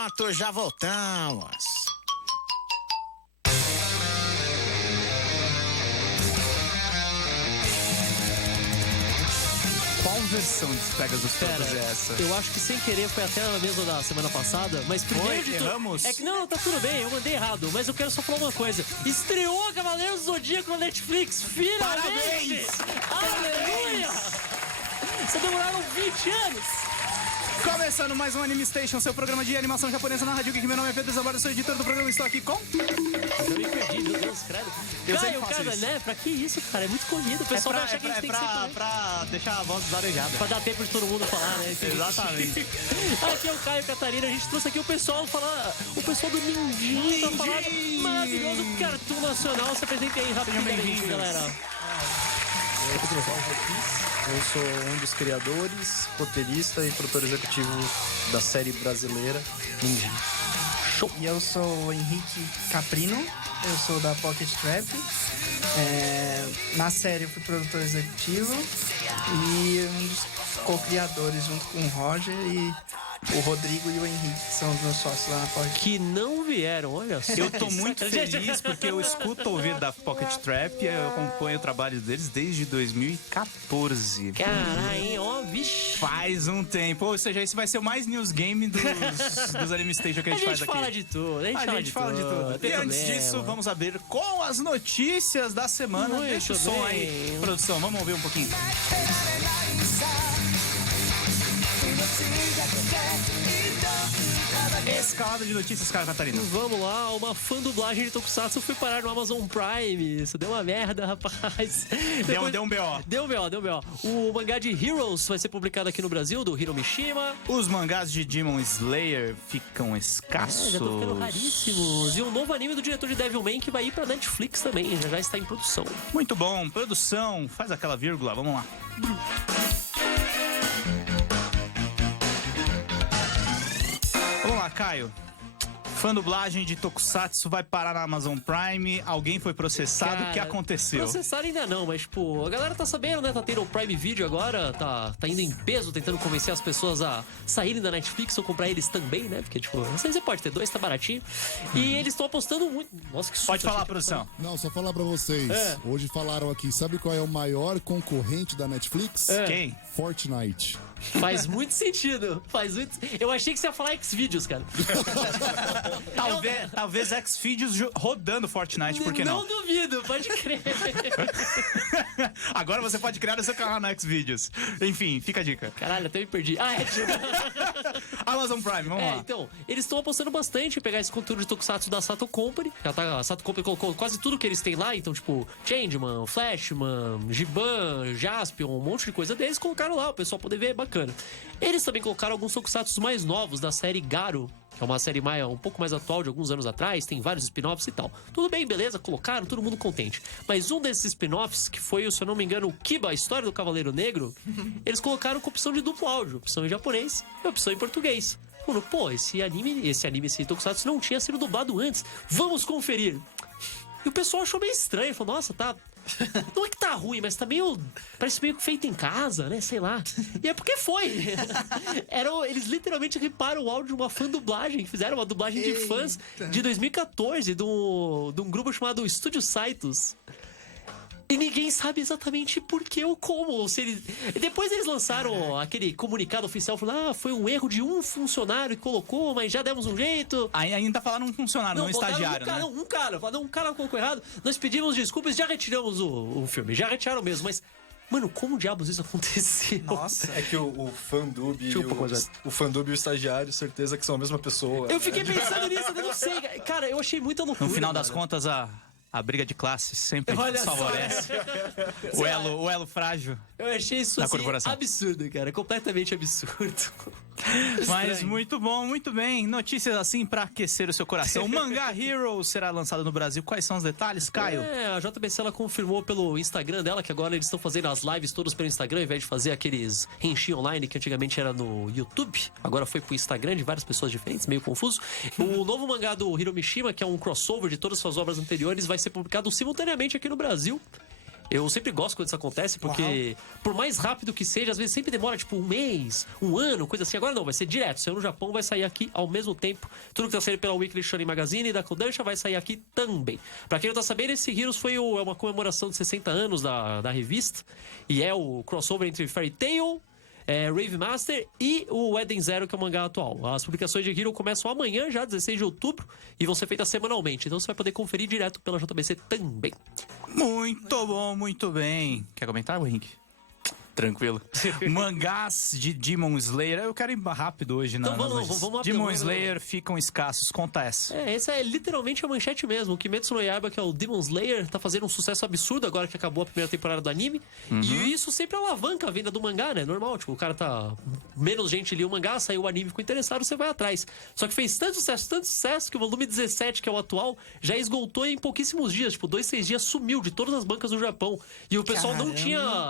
pronto, já voltamos. Qual versão de Pegasus Campos é essa? Eu acho que sem querer foi até a mesma da semana passada, mas primeiro de tudo... Erramos? É que não, tá tudo bem, eu mandei errado, mas eu quero só falar uma coisa. Estreou Cavaleiros do Zodíaco na Netflix, finalmente! Aleluia! Vocês demoraram 20 anos! Começando mais um Anime Station, seu programa de animação japonesa na Rádio Geek. Meu nome é Pedro Zabardo, sou editor do programa e estou aqui com... Eu me perdi, meu Deus, credo. Caio, cara, né? Pra que isso, cara? É muito corrido. O pessoal vai achar que a gente tem que ser... pra deixar a voz desarejada. Pra dar tempo de todo mundo falar, né? Exatamente. Aqui é o Caio Catarina, a gente trouxe aqui o pessoal falar... O pessoal do Mindinho pra falar do maravilhoso Cartoon Nacional. Se apresentem aí rapidamente, galera. Eu sou um dos criadores, roteirista e produtor executivo da série brasileira Ninja. E eu sou o Henrique Caprino, eu sou da Pocket Trap. Na série eu fui produtor executivo e um dos co-criadores junto com o Roger e o Rodrigo e o Henrique, que são os meus sócios lá na Pocket. Que não vieram, olha só. Eu tô muito feliz porque eu escuto ouvir da Pocket Trap e eu acompanho o trabalho deles desde 2014. Caralho, hein? Ó, vixe. Faz um tempo. Ou seja, esse vai ser o mais news game dos Anime Station que a gente faz aqui. Fala de tudo, A gente fala de tudo. Tem E antes problema. disso, vamos abrir com as notícias da semana. Muito Deixa o som bem. aí, produção. Vamos ouvir um pouquinho. Escalada de notícias, cara, Catarina. Vamos lá, uma fã dublagem de Tokusatsu foi parar no Amazon Prime. Isso deu uma merda, rapaz. Deu um BO. Deu BO. O mangá de Heroes vai ser publicado aqui no Brasil, do Hiro Mishima. Os mangás de Demon Slayer ficam escassos. Já estão ficando raríssimos. E um novo anime do diretor de Devilman que vai ir pra Netflix também, já está em produção. Muito bom. Produção, faz aquela vírgula, vamos lá. Vamos lá, Caio. Fã dublagem de Tokusatsu vai parar na Amazon Prime. Alguém foi processado. Cara, O que aconteceu? Processar ainda não, mas, tipo, a galera tá sabendo, né? Tá tendo o Prime Video agora, tá indo em peso, tentando convencer as pessoas a saírem da Netflix ou comprar eles também, né? Porque, tipo, não sei se você pode ter dois, tá baratinho. E eles estão apostando muito. Nossa, que susto. Pode falar, achei que- produção. Não, só falar pra vocês. Hoje falaram aqui, sabe qual é o maior concorrente da Netflix? Quem? Fortnite. Faz muito sentido. Faz muito. Eu achei que você ia falar Xvideos, cara. Talvez Xvideos rodando Fortnite, por que não? Não duvido, pode crer. Agora você pode criar o seu canal na Xvideos. Enfim, fica a dica. Caralho, até me perdi. Amazon Prime, vamos lá. Então, eles estão apostando bastante em pegar esse conteúdo de Tokusatsu da Sato Company. A Sato Company colocou quase tudo que eles têm lá, então, tipo, Changeman, Flashman, Giban, Jaspion, um monte de coisa deles, colocaram lá, o pessoal poder ver, é bacana. Eles também colocaram alguns Tokusatsu mais novos da série Garo, que é uma série um pouco mais atual de alguns anos atrás, tem vários spin-offs e tal. Tudo bem, beleza, colocaram, todo mundo contente. Mas um desses spin-offs, que foi, se eu não me engano, o Kiba, a história do Cavaleiro Negro, eles colocaram com opção de duplo áudio, opção em japonês e opção em português. Falando, pô, esse Tokusatsu não tinha sido dublado antes, vamos conferir. E o pessoal achou meio estranho, falou, nossa, tá... Não é que tá ruim, mas tá meio... Parece meio feito em casa, né? Sei lá. E é porque foi. Eles literalmente riparam o áudio de uma fã dublagem. Fizeram uma dublagem de fãs de 2014 de um grupo chamado Estúdio Saitos. E ninguém sabe exatamente por que ou como. Ou se eles... Depois eles lançaram aquele comunicado oficial falando, foi um erro de um funcionário que colocou, mas já demos um jeito. Ainda tá falando um funcionário, não um estagiário, né? Um cara colocou errado. Nós pedimos desculpas, já retiramos o filme. Já retiraram mesmo, mas... Mano, como diabos isso aconteceu? Nossa, é que o fandub e o fandub e o estagiário, certeza que são a mesma pessoa. Eu fiquei pensando nisso, eu não sei. Cara, eu achei muita loucura. No final das contas, a briga de classe sempre favorece. O elo frágil. Eu achei isso assim, absurdo, cara. Completamente absurdo. Mas muito bom, muito bem. Notícias assim pra aquecer o seu coração. O Mangá Hero será lançado no Brasil. Quais são os detalhes, Caio? A JBC ela confirmou pelo Instagram dela que agora eles estão fazendo as lives todas pelo Instagram, ao invés de fazer aqueles Henshin online que antigamente era no YouTube. Agora foi pro Instagram de várias pessoas diferentes, meio confuso. O novo mangá do Hiro Mishima, que é um crossover de todas as suas obras anteriores, vai ser publicado simultaneamente aqui no Brasil. Eu sempre gosto quando isso acontece, porque por mais rápido que seja, às vezes sempre demora tipo um mês, um ano, coisa assim. Agora não, vai ser direto. Saiu no Japão, vai sair aqui ao mesmo tempo. Tudo que tá saindo pela Weekly Shonen Magazine e da Kodansha vai sair aqui também. Pra quem não tá sabendo, esse Heroes foi uma comemoração de 60 anos da revista. E é o crossover entre Fairy Tail, Rave Master e o Eden Zero, que é o mangá atual. As publicações de Hero começam amanhã, já 16 de outubro, e vão ser feitas semanalmente. Então você vai poder conferir direto pela JBC também. Muito bom, muito bem. Quer comentar, Henrique? Tranquilo. Mangás de Demon Slayer. Eu quero ir rápido hoje, Então vamos rápido. Demon Slayer ficam escassos. Conta essa. Essa é literalmente a manchete mesmo. O Kimetsu no Yaiba, que é o Demon Slayer, tá fazendo um sucesso absurdo agora que acabou a primeira temporada do anime. E isso sempre alavanca a venda do mangá, né? Normal, tipo, o cara tá... Menos gente lia o mangá, saiu o anime, ficou interessado, você vai atrás. Só que fez tanto sucesso, que o volume 17, que é o atual, já esgotou em pouquíssimos dias. Tipo, 2-3 dias sumiu de todas as bancas do Japão. E o pessoal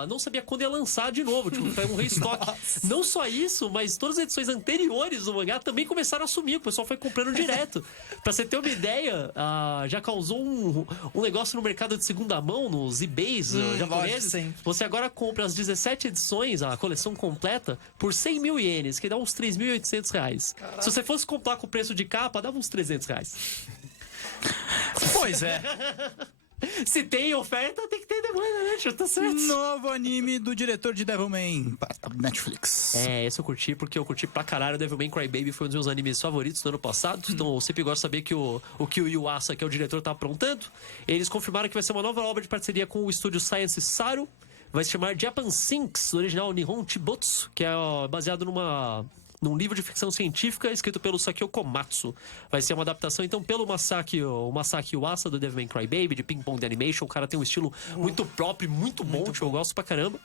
não sabia quando ia lançar de novo, tipo, foi um restock. Não só isso, mas todas as edições anteriores do mangá também começaram a sumir, o pessoal foi comprando direto. Pra você ter uma ideia, já causou um negócio no mercado de segunda mão, nos eBays japoneses. Você agora compra as 17 edições, a coleção completa, por 100 mil ienes, que dá uns 3.800 reais. Caraca. Se você fosse comprar com o preço de capa, dava uns 300 reais. Pois é. Se tem oferta, tem que ter demanda, né? Tá certo. Novo anime do diretor de Devilman para Netflix. Esse eu curti, porque eu curti pra caralho. Devilman Crybaby foi um dos meus animes favoritos do ano passado. Então eu sempre gosto de saber que o que o Yuasa, que é o diretor, tá aprontando. Eles confirmaram que vai ser uma nova obra de parceria com o estúdio Science Saru. Vai se chamar Japan Sinks, do original Nihon Chibotsu, que é baseado num livro de ficção científica escrito pelo Sakio Komatsu. Vai ser uma adaptação, então, pelo Masaki Yuasa, do Devilman Crybaby, de Ping Pong The Animation. O cara tem um estilo muito próprio, muito bom, tipo, eu gosto pra caramba.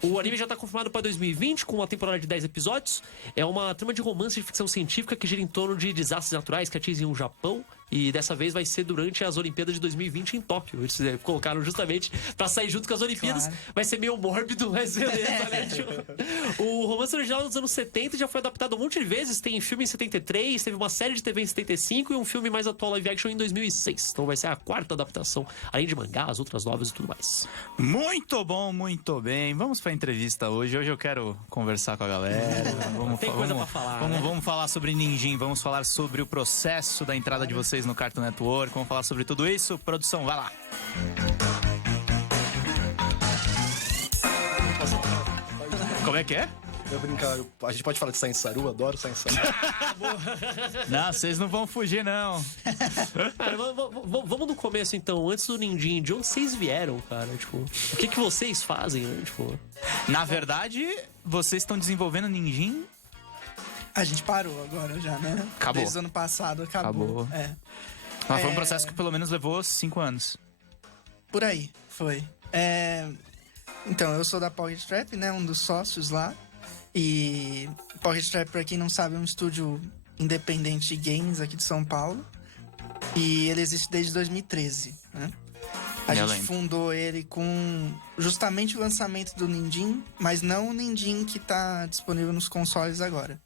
O anime já tá confirmado pra 2020, com uma temporada de 10 episódios. É uma trama de romance de ficção científica que gira em torno de desastres naturais que atingem o Japão. E dessa vez vai ser durante as Olimpíadas de 2020 em Tóquio. Eles colocaram justamente pra sair junto com as Olimpíadas. Claro. Vai ser meio mórbido, mas beleza, né? O romance original dos anos 70 já foi adaptado um monte de vezes. Tem filme em 73, teve uma série de TV em 75 e um filme mais atual live action em 2006. Então vai ser a quarta adaptação, além de mangás, outras novelas e tudo mais. Muito bom, muito bem. Vamos pra entrevista hoje. Hoje eu quero conversar com a galera. Tem coisa pra falar. Vamos falar sobre Ninjin, vamos falar sobre o processo da entrada de vocês no Cartoon Network, vamos falar sobre tudo isso. Produção, vai lá. Como é que é? Eu brincar, a gente pode falar de Science Saru, adoro Science Saru. Não, vocês não vão fugir, não. Cara, vamos do começo, então. Antes do Ninjin, de onde vocês vieram, cara? Tipo, o que vocês fazem, né? Tipo... Na verdade, vocês estão desenvolvendo Ninjin? A gente parou agora já, né? Acabou. Desde o ano passado, acabou. Mas foi um processo que pelo menos levou 5 anos. Por aí, foi. Então, eu sou da Pocket Trap, né? Um dos sócios lá. E Pocket Trap, pra quem não sabe, é um estúdio independente de games aqui de São Paulo. E ele existe desde 2013, né? A gente fundou ele com justamente o lançamento do Ninjin, mas não o Ninjin que tá disponível nos consoles agora.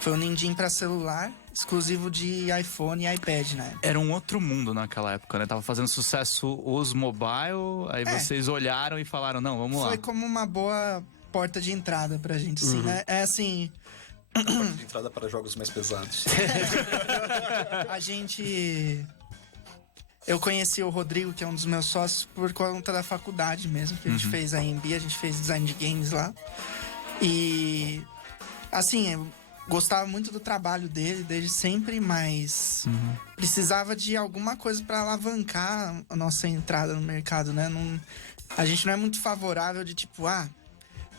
Foi um Ninjin pra celular, exclusivo de iPhone e iPad, né? Era um outro mundo naquela época, né? Tava fazendo sucesso os mobile, aí vocês olharam e falaram, não, vamos lá. Foi como uma boa porta de entrada pra gente, assim, né? É assim... Porta de entrada para jogos mais pesados. A gente... Eu conheci o Rodrigo, que é um dos meus sócios, por conta da faculdade mesmo, que a gente fez a AMB, a gente fez design de games lá. E... Assim, eu gostava muito do trabalho dele, desde sempre, mas precisava de alguma coisa pra alavancar a nossa entrada no mercado, né? A gente não é muito favorável de tipo,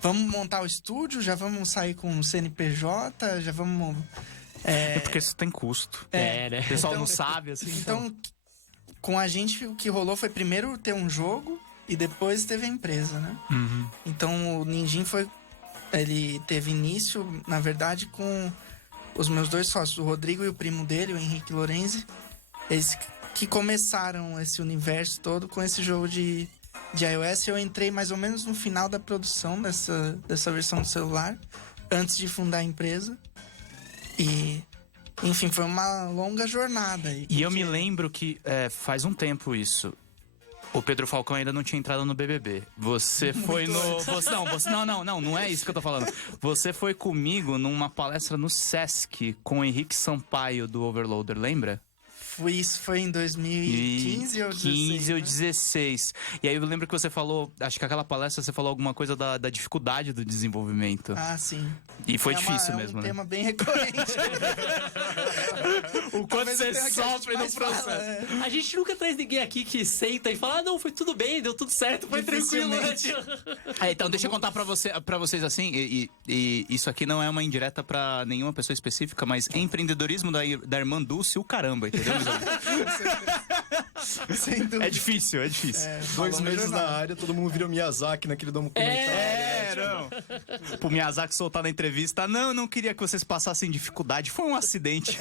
vamos montar o estúdio, já vamos sair com o CNPJ, já vamos... Porque isso tem custo. Né? O pessoal não sabe, assim. Então, com a gente, o que rolou foi primeiro ter um jogo e depois teve a empresa, né? Então, o Ninjin ele teve início, na verdade, com os meus dois sócios, o Rodrigo e o primo dele, o Henrique Lorenzi. Eles que começaram esse universo todo com esse jogo de iOS. Eu entrei mais ou menos no final da produção dessa versão do celular, antes de fundar a empresa. E, enfim, foi uma longa jornada. E eu me lembro que faz um tempo isso. O Pedro Falcão ainda não tinha entrado no BBB. Você foi no... Não é isso que eu tô falando. Você foi comigo numa palestra no Sesc com o Henrique Sampaio do Overloader, lembra? Isso foi em 2015 ou 16? 15 ou 16. E aí eu lembro que você falou, acho que aquela palestra você falou alguma coisa da dificuldade do desenvolvimento. Ah, sim. E foi difícil mesmo, um né? tema bem recorrente. O quanto Talvez você o tema que a gente sofre no mais fala, processo. é. A gente nunca traz ninguém aqui que senta e fala, não, foi tudo bem, deu tudo certo, foi tranquilo, né? Então, deixa eu contar pra vocês assim, e isso aqui não é uma indireta pra nenhuma pessoa específica, mas empreendedorismo da irmã Dulce, o caramba, entendeu? Sem dúvida. É difícil. 2 meses na área, todo mundo virou Miyazaki naquele documentário. Não. Pro Miyazaki soltar na entrevista, não queria que vocês passassem dificuldade, foi um acidente.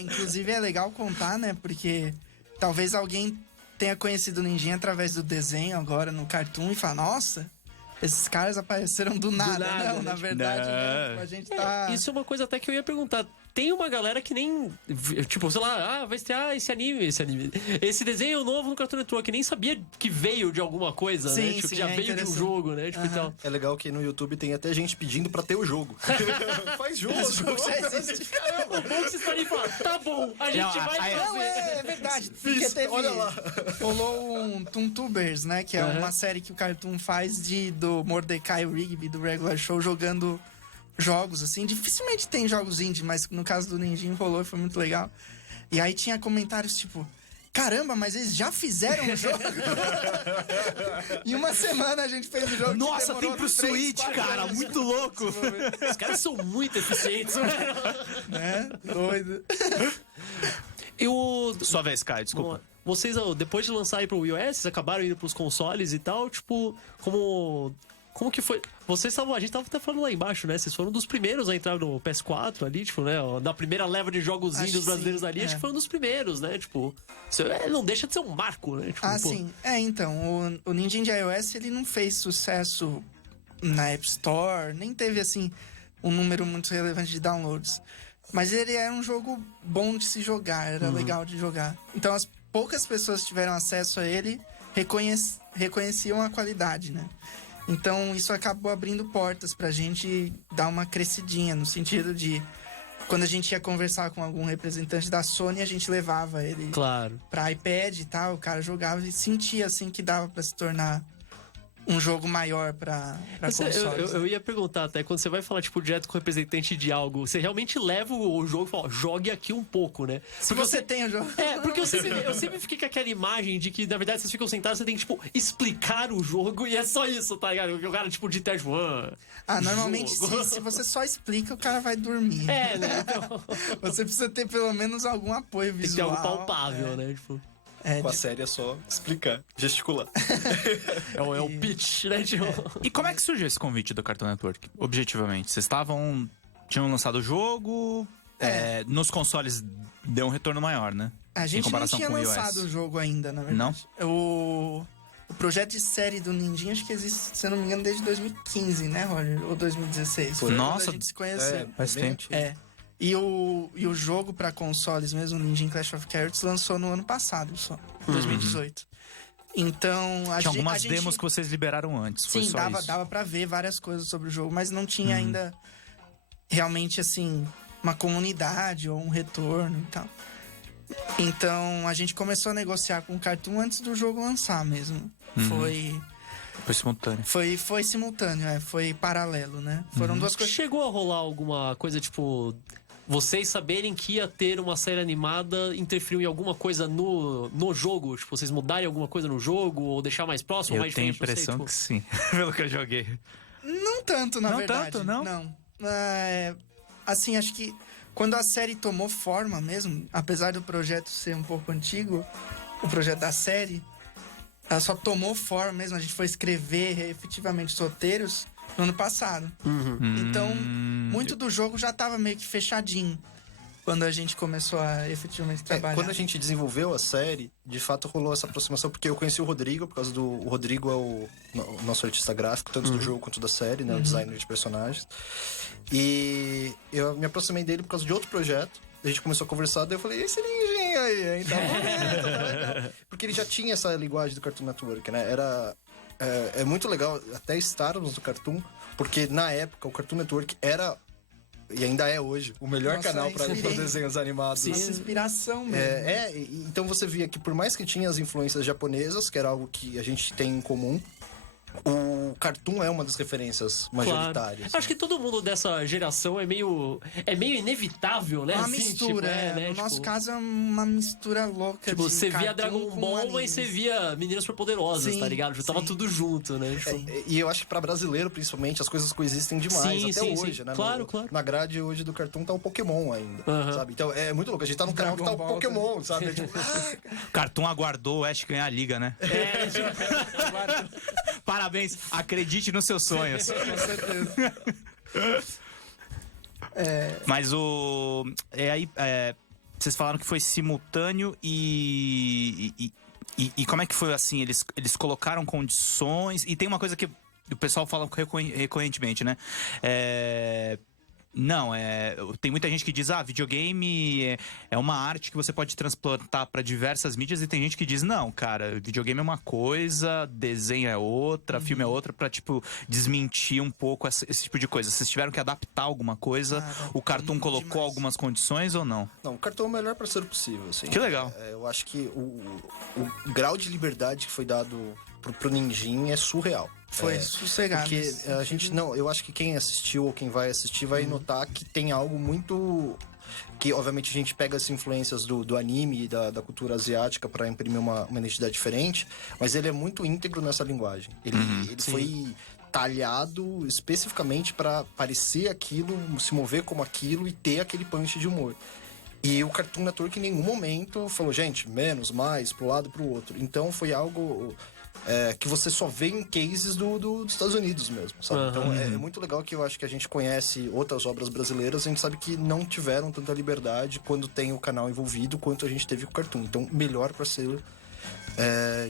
Inclusive é legal contar, né? Porque talvez alguém tenha conhecido o Ninjinha através do desenho agora no Cartoon e fala, nossa, esses caras apareceram do nada. nada, Não, né? na verdade, Não. né, a gente tá... Isso é uma coisa até que eu ia perguntar. Tem uma galera que nem... Tipo, sei lá, vai estrear esse desenho novo no Cartoon Network, que nem sabia que veio de alguma coisa, né? Sim, Tipo, sim, que já é veio de um interessante. jogo, né? Tipo, e tal. É legal que no YouTube tem até gente pedindo pra ter o jogo. Faz jogo. Esse jogo já existe. O bom que vocês podem falar, tá bom, a gente vai fazer. Não, é verdade. Porque teve... olha lá. Rolou um Toontubers, né? Que é uma série que o Cartoon faz do Mordecai Rigby, do Regular Show, jogando jogos, assim. Dificilmente tem jogos indie, mas no caso do Ninjinho rolou e foi muito legal. E aí tinha comentários tipo... Caramba, mas eles já fizeram o jogo? Em uma semana a gente fez o jogo. Nossa, que tem demorou pro 3, Switch, 4 cara, anos muito louco. Os caras são muito eficientes. né? Doido. Sua vez, Caio, desculpa. Vocês, depois de lançar aí pro iOS, vocês acabaram indo pros consoles e tal, tipo, como que foi? A gente tava até falando lá embaixo, né? Vocês foram um dos primeiros a entrar no PS4 ali, tipo, né? Da primeira leva de jogos Acho índios que brasileiros sim, ali, acho que foi um dos primeiros, né? Tipo, isso não deixa de ser um marco, né? Tipo, pô. Sim. Então, o Ninja de iOS, ele não fez sucesso na App Store, nem teve, assim, um número muito relevante de downloads. Mas ele era um jogo bom de se jogar, era legal de jogar. Então, as poucas pessoas que tiveram acesso a ele reconheciam a qualidade, né? Então, isso acabou abrindo portas pra gente dar uma crescidinha, no sentido de... Quando a gente ia conversar com algum representante da Sony, a gente levava ele Claro. pra iPad e tal, o cara jogava e sentia, assim, que dava pra se tornar um jogo maior pra consoles. Eu ia perguntar até, quando você vai falar, tipo, direto com o representante de algo, você realmente leva o jogo e fala, ó, jogue aqui um pouco, né? Se você tem o jogo... Porque eu sempre fiquei com aquela imagem de que, na verdade, vocês ficam sentados, você tem que, tipo, explicar o jogo e é só isso, tá ligado? O cara, tipo, de teste, normalmente, jogo. se você só explica, o cara vai dormir. É, né? Então, Você precisa ter pelo menos algum apoio tem que ter visual. algo palpável, né? Tipo, Com a série é só explicar, gesticular. é o pitch, né? Tipo... E como é que surgiu esse convite do Cartoon Network? Objetivamente, vocês tinham lançado o jogo, nos consoles deu um retorno maior, né? A gente em não comparação tinha com o iOS. lançado o jogo ainda, na verdade. Não? O projeto de série do Ninjinha, acho que existe, se eu não me engano, desde 2015, né, Roger? Ou 2016. Foi Nossa, quando a gente se conheceu. faz tempo. E o jogo pra consoles mesmo, o Ninja Clash of Carrots, lançou no ano passado só, 2018. Então, Tinha algumas demos que vocês liberaram antes, foi sim, só isso. dava pra ver várias coisas sobre o jogo, mas não tinha ainda realmente, assim, uma comunidade ou um retorno e tal. Então, a gente começou a negociar com o Cartoon antes do jogo lançar mesmo. Foi simultâneo. Foi simultâneo, foi paralelo, né? Foram duas coisas. Chegou a rolar alguma coisa, tipo... Vocês saberem que ia ter uma série animada interferiu em alguma coisa no jogo? Tipo, vocês mudarem alguma coisa no jogo? Ou deixar mais próximo, Eu mais tenho a diferente? impressão Não que sei, sim, pelo que eu joguei. Não tanto, na Não verdade. tanto, não? Não. Assim, acho que quando a série tomou forma mesmo, apesar do projeto ser um pouco antigo, o projeto da série, ela só tomou forma mesmo. A gente foi escrever efetivamente os roteiros no ano passado. Então, muito do jogo já tava meio que fechadinho quando a gente começou a efetivamente trabalhar. Quando a gente desenvolveu a série, de fato rolou essa aproximação, porque eu conheci o Rodrigo, por causa do... O Rodrigo é o nosso artista gráfico, tanto do jogo quanto da série, né? O designer de personagens. E eu me aproximei dele por causa de outro projeto. A gente começou a conversar, daí eu falei, esse Ninjinha bonitinho aí, hein? Tá bonito, tá legal. Porque ele já tinha essa linguagem do Cartoon Network, né? É muito legal até estarmos no Cartoon, porque na época o Cartoon Network era, e ainda é hoje, o melhor Nossa, canal para inspirei. desenhos animados. Nossa inspiração mesmo. Então você via que por mais que tinha as influências japonesas, que era algo que a gente tem em comum, o Cartoon é uma das referências majoritárias. Acho que todo mundo dessa geração é meio inevitável, né? É uma assim, mistura, tipo, No tipo, nosso caso é uma mistura louca. Tipo, de você via cartoon Dragon com Ball, animes. mas você via Meninas Superpoderosas, Sim, tá ligado? Juntava sim. tudo junto, né? Tipo, E eu acho que pra brasileiro, principalmente, as coisas coexistem demais. Sim, até sim, hoje, sim. né? Claro, claro. Na grade hoje do Cartoon tá o Pokémon ainda, Aham. sabe? Então é muito louco. A gente tá num canal que tá o Dragon Ball Pokémon, sabe? É tipo, Cartoon aguardou o Ash ganhar a liga, né? Parabéns, acredite nos seus sonhos. Com certeza. Mas vocês falaram que foi simultâneo e como é que foi assim? Eles colocaram condições. E tem uma coisa que o pessoal fala recorrentemente, né? Tem muita gente que diz, videogame é uma arte que você pode transplantar para diversas mídias, e tem gente que diz, não, cara, videogame é uma coisa, desenho é outra, filme é outra, pra, tipo, desmentir um pouco esse tipo de coisa. Vocês tiveram que adaptar alguma coisa? O Cartoon colocou demais. algumas condições ou não? não, o Cartoon é o melhor parceiro possível, assim. Que legal. Eu acho que o grau de liberdade que foi dado pro Ninjin é surreal. Foi sossegado. Porque a gente eu acho que quem assistiu ou quem vai assistir vai notar que tem algo muito, que obviamente a gente pega as influências do anime e da cultura asiática para imprimir uma identidade diferente, mas ele é muito íntegro nessa linguagem. Ele foi talhado especificamente para parecer aquilo, se mover como aquilo e ter aquele punch de humor. E o Cartoon Network em nenhum momento falou, gente, menos, mais, pro lado, pro outro. Então foi algo que você só vê em cases dos Estados Unidos mesmo, sabe? Então é muito legal que eu acho que a gente conhece outras obras brasileiras, a gente sabe que não tiveram tanta liberdade quando tem o canal envolvido quanto a gente teve com o Cartoon. Então, melhor para ser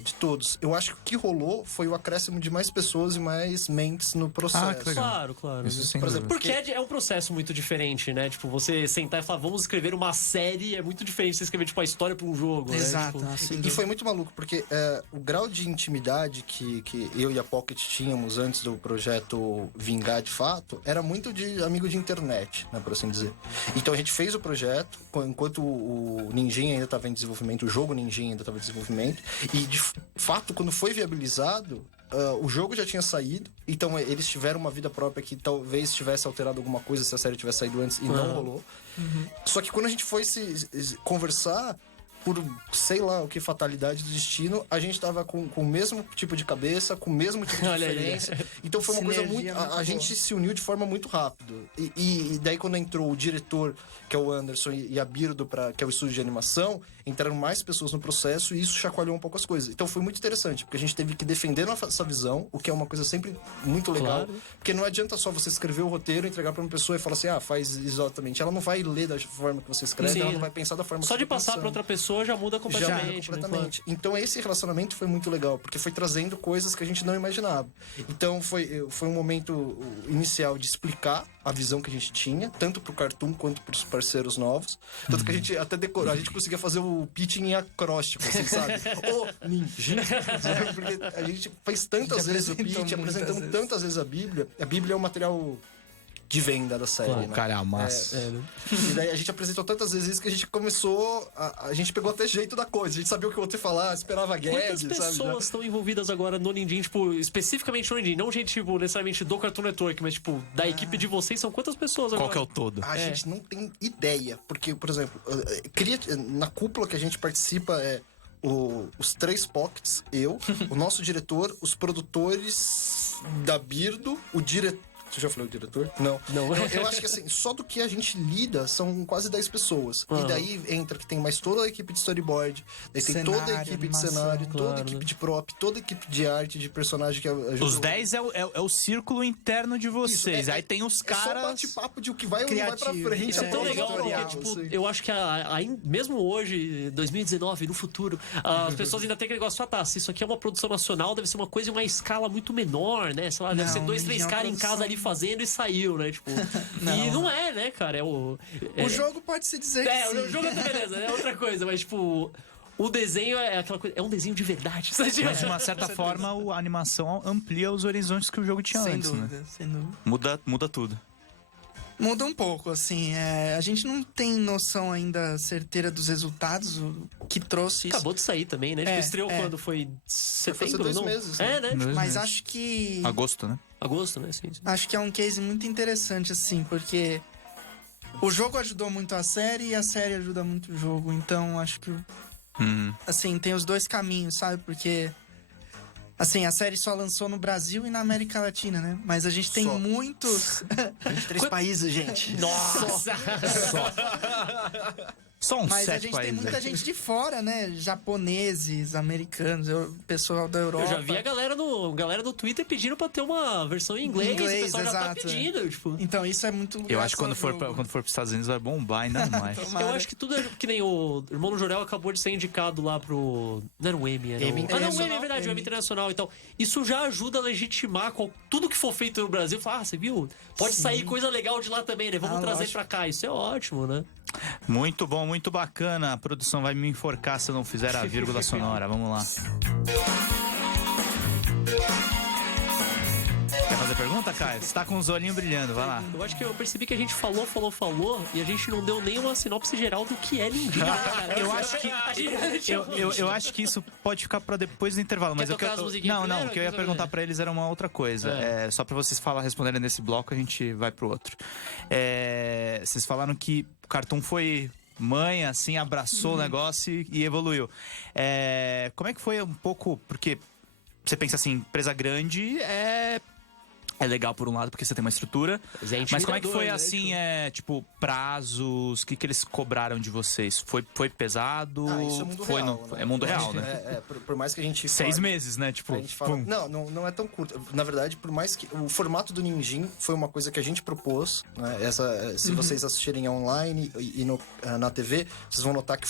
de todos. Eu acho que o que rolou foi o acréscimo de mais pessoas e mais mentes no processo. que legal. claro, claro. Isso sem Por exemplo, dúvida. Porque é um processo muito diferente, né? Tipo, você sentar e falar, vamos escrever uma série, é muito diferente de você escrever, tipo, a história pra um jogo, Exato. né? Tipo, E foi muito maluco, porque o grau de intimidade que eu e a Pocket tínhamos antes do projeto vingar de fato, era muito de amigo de internet, né, por assim dizer. Então a gente fez o projeto, enquanto o Ninjin ainda estava em desenvolvimento, o jogo Ninjin ainda estava em desenvolvimento, e de fato, quando foi viabilizado, o jogo já tinha saído, então eles tiveram uma vida própria que talvez tivesse alterado alguma coisa se a série tivesse saído antes, e não rolou. Só que quando a gente foi se conversar, por sei lá o que, fatalidade do destino, a gente tava com o mesmo tipo de cabeça, com o mesmo tipo de Olha aí. referência. Então foi uma coisa Sinergia muito. muito A gente se uniu de forma muito rápida. E daí, quando entrou o diretor, que é o Anderson, e a Birdo, que é o estúdio de animação, entraram mais pessoas no processo e isso chacoalhou um pouco as coisas. Então foi muito interessante, porque a gente teve que defender nossa visão, o que é uma coisa sempre muito legal. Claro. Porque não adianta só você escrever o roteiro, entregar pra uma pessoa e falar assim, faz exatamente. Ela não vai ler da forma que você escreve, Sim. ela não vai pensar da forma Só que de você tá passar pra pensando. outra pessoa já muda Já, completamente. né? completamente. Então esse relacionamento foi muito legal, porque foi trazendo coisas que a gente não imaginava. Então foi um momento inicial de explicar a visão que a gente tinha, tanto pro Cartoon quanto pros parceiros novos. Tanto que a gente até decorou, a gente conseguia fazer o pitch em acróstico, assim, sabe? O Ninjin, sabe? Porque a gente fez tantas A gente vezes o apresentou pitch, muitas apresentamos vezes. tantas vezes a Bíblia. A Bíblia é o material de venda da série, né? Calhamaço. E daí a gente apresentou tantas vezes isso que a gente começou. A gente pegou até jeito da coisa. A gente sabia o que o outro ia falar, esperava gag, Quantas sabe? pessoas estão envolvidas agora no Ninjin, tipo, especificamente no Ninjin? Não gente, tipo, necessariamente do Cartoon Network, mas, tipo, da equipe de vocês, são quantas pessoas agora? Qual que é o todo? A gente não tem ideia. Porque, por exemplo, na cúpula que a gente participa os 3 Pockets, eu, o nosso diretor, os produtores da Birdo, o diretor. Você já falou o diretor? Não. Eu acho que assim, só do que a gente lida são quase 10 pessoas. E daí entra que tem mais toda a equipe de storyboard, daí tem toda a Cenário, equipe de animação, cenário, toda a claro, equipe né? de prop, toda a equipe de arte, de personagem que ajuda. Os 10 é o círculo interno de vocês. Isso, Aí tem os É só caras. bate-papo de o que vai ou não vai pra Criativo. frente. Isso é tão todo legal, tutorial, porque, tipo, assim. eu acho que mesmo hoje, 2019, no futuro, as pessoas ainda têm aquele negócio de se isso aqui é uma produção nacional, deve ser uma coisa em uma escala muito menor, né? Sei lá, deve Não, ser 2, 3 Ninjin é uma caras em casa produção ali ali fazendo e saiu, né? Tipo, e não é, né, cara? O jogo pode-se dizer que sim. o jogo é beleza, é outra coisa, mas tipo... O desenho é aquela coisa... É um desenho de verdade. Mas de uma certa forma, a animação amplia os horizontes que o jogo tinha Sem antes, dúvida, né? sem dúvida. Muda tudo. Muda um pouco, assim. A gente não tem noção ainda certeira dos resultados, o que trouxe isso. Acabou de sair também, né? Tipo, estreou quando? Foi setembro, dois não? meses, É, né? Tipo, Mas acho que... Agosto, né? agosto, né? Sim. Acho que é um case muito interessante, assim, porque o jogo ajudou muito a série e a série ajuda muito o jogo. Então, acho que, assim, tem os dois caminhos, sabe? Porque, assim, a série só lançou no Brasil e na América Latina, né? Mas a gente tem Só. muitos... 23 países, gente. Nossa! Só uns Mas a 7 gente países. tem muita gente de fora, né? Japoneses, americanos, pessoal da Europa. Eu já vi a galera no Twitter pedindo pra ter uma versão em inglês. Em inglês, o pessoal já tá exato, pedindo, tipo... Então, isso é muito... Eu acho que quando graças for, ao jogo. quando for pros Estados Unidos vai bombar ainda mais. Tomara. Eu acho que tudo é que nem o Irmão do Jorel acabou de ser indicado lá pro... Não era o Emmy, era Emmy o... Ah, não, o Emmy é Internacional. verdade, o Emmy Internacional. Então, isso já ajuda a legitimar tudo que for feito no Brasil. Fala, você viu? Pode sair coisa legal de lá também, né? Vamos trazer lógico. pra cá. Isso é ótimo, né? Muito bom, muito bacana. A produção vai me enforcar se eu não fizer a vírgula sonora. Vamos lá. Quer fazer pergunta, Caio? Você tá com os olhinhos brilhando, vai lá. Eu acho que eu percebi que a gente falou e a gente não deu nenhuma sinopse geral do que é Nindim. Eu acho que eu acho que isso pode ficar pra depois do intervalo, mas Quer eu tocar as musiquinhas não, primeiro, o que eu ia ou perguntar pra eles era uma outra coisa. É, só pra vocês responderem nesse bloco, a gente vai pro outro. Vocês falaram que o Cartoon foi mãe, assim, abraçou o negócio e evoluiu. Como é que foi um pouco, porque você pensa assim, empresa grande é legal por um lado, porque você tem uma estrutura. Mas como é que foi né? assim, tipo, prazos? O que eles cobraram de vocês? Foi pesado? Isso é mundo foi real, né? É mundo Eu real, acho que né? por mais que a gente 6 fale- meses, né? Tipo, A gente fala, pum. não é tão curto. Na verdade, por mais que o formato do Ninjin foi uma coisa que a gente propôs, né? Se vocês assistirem online e na TV, vocês vão notar que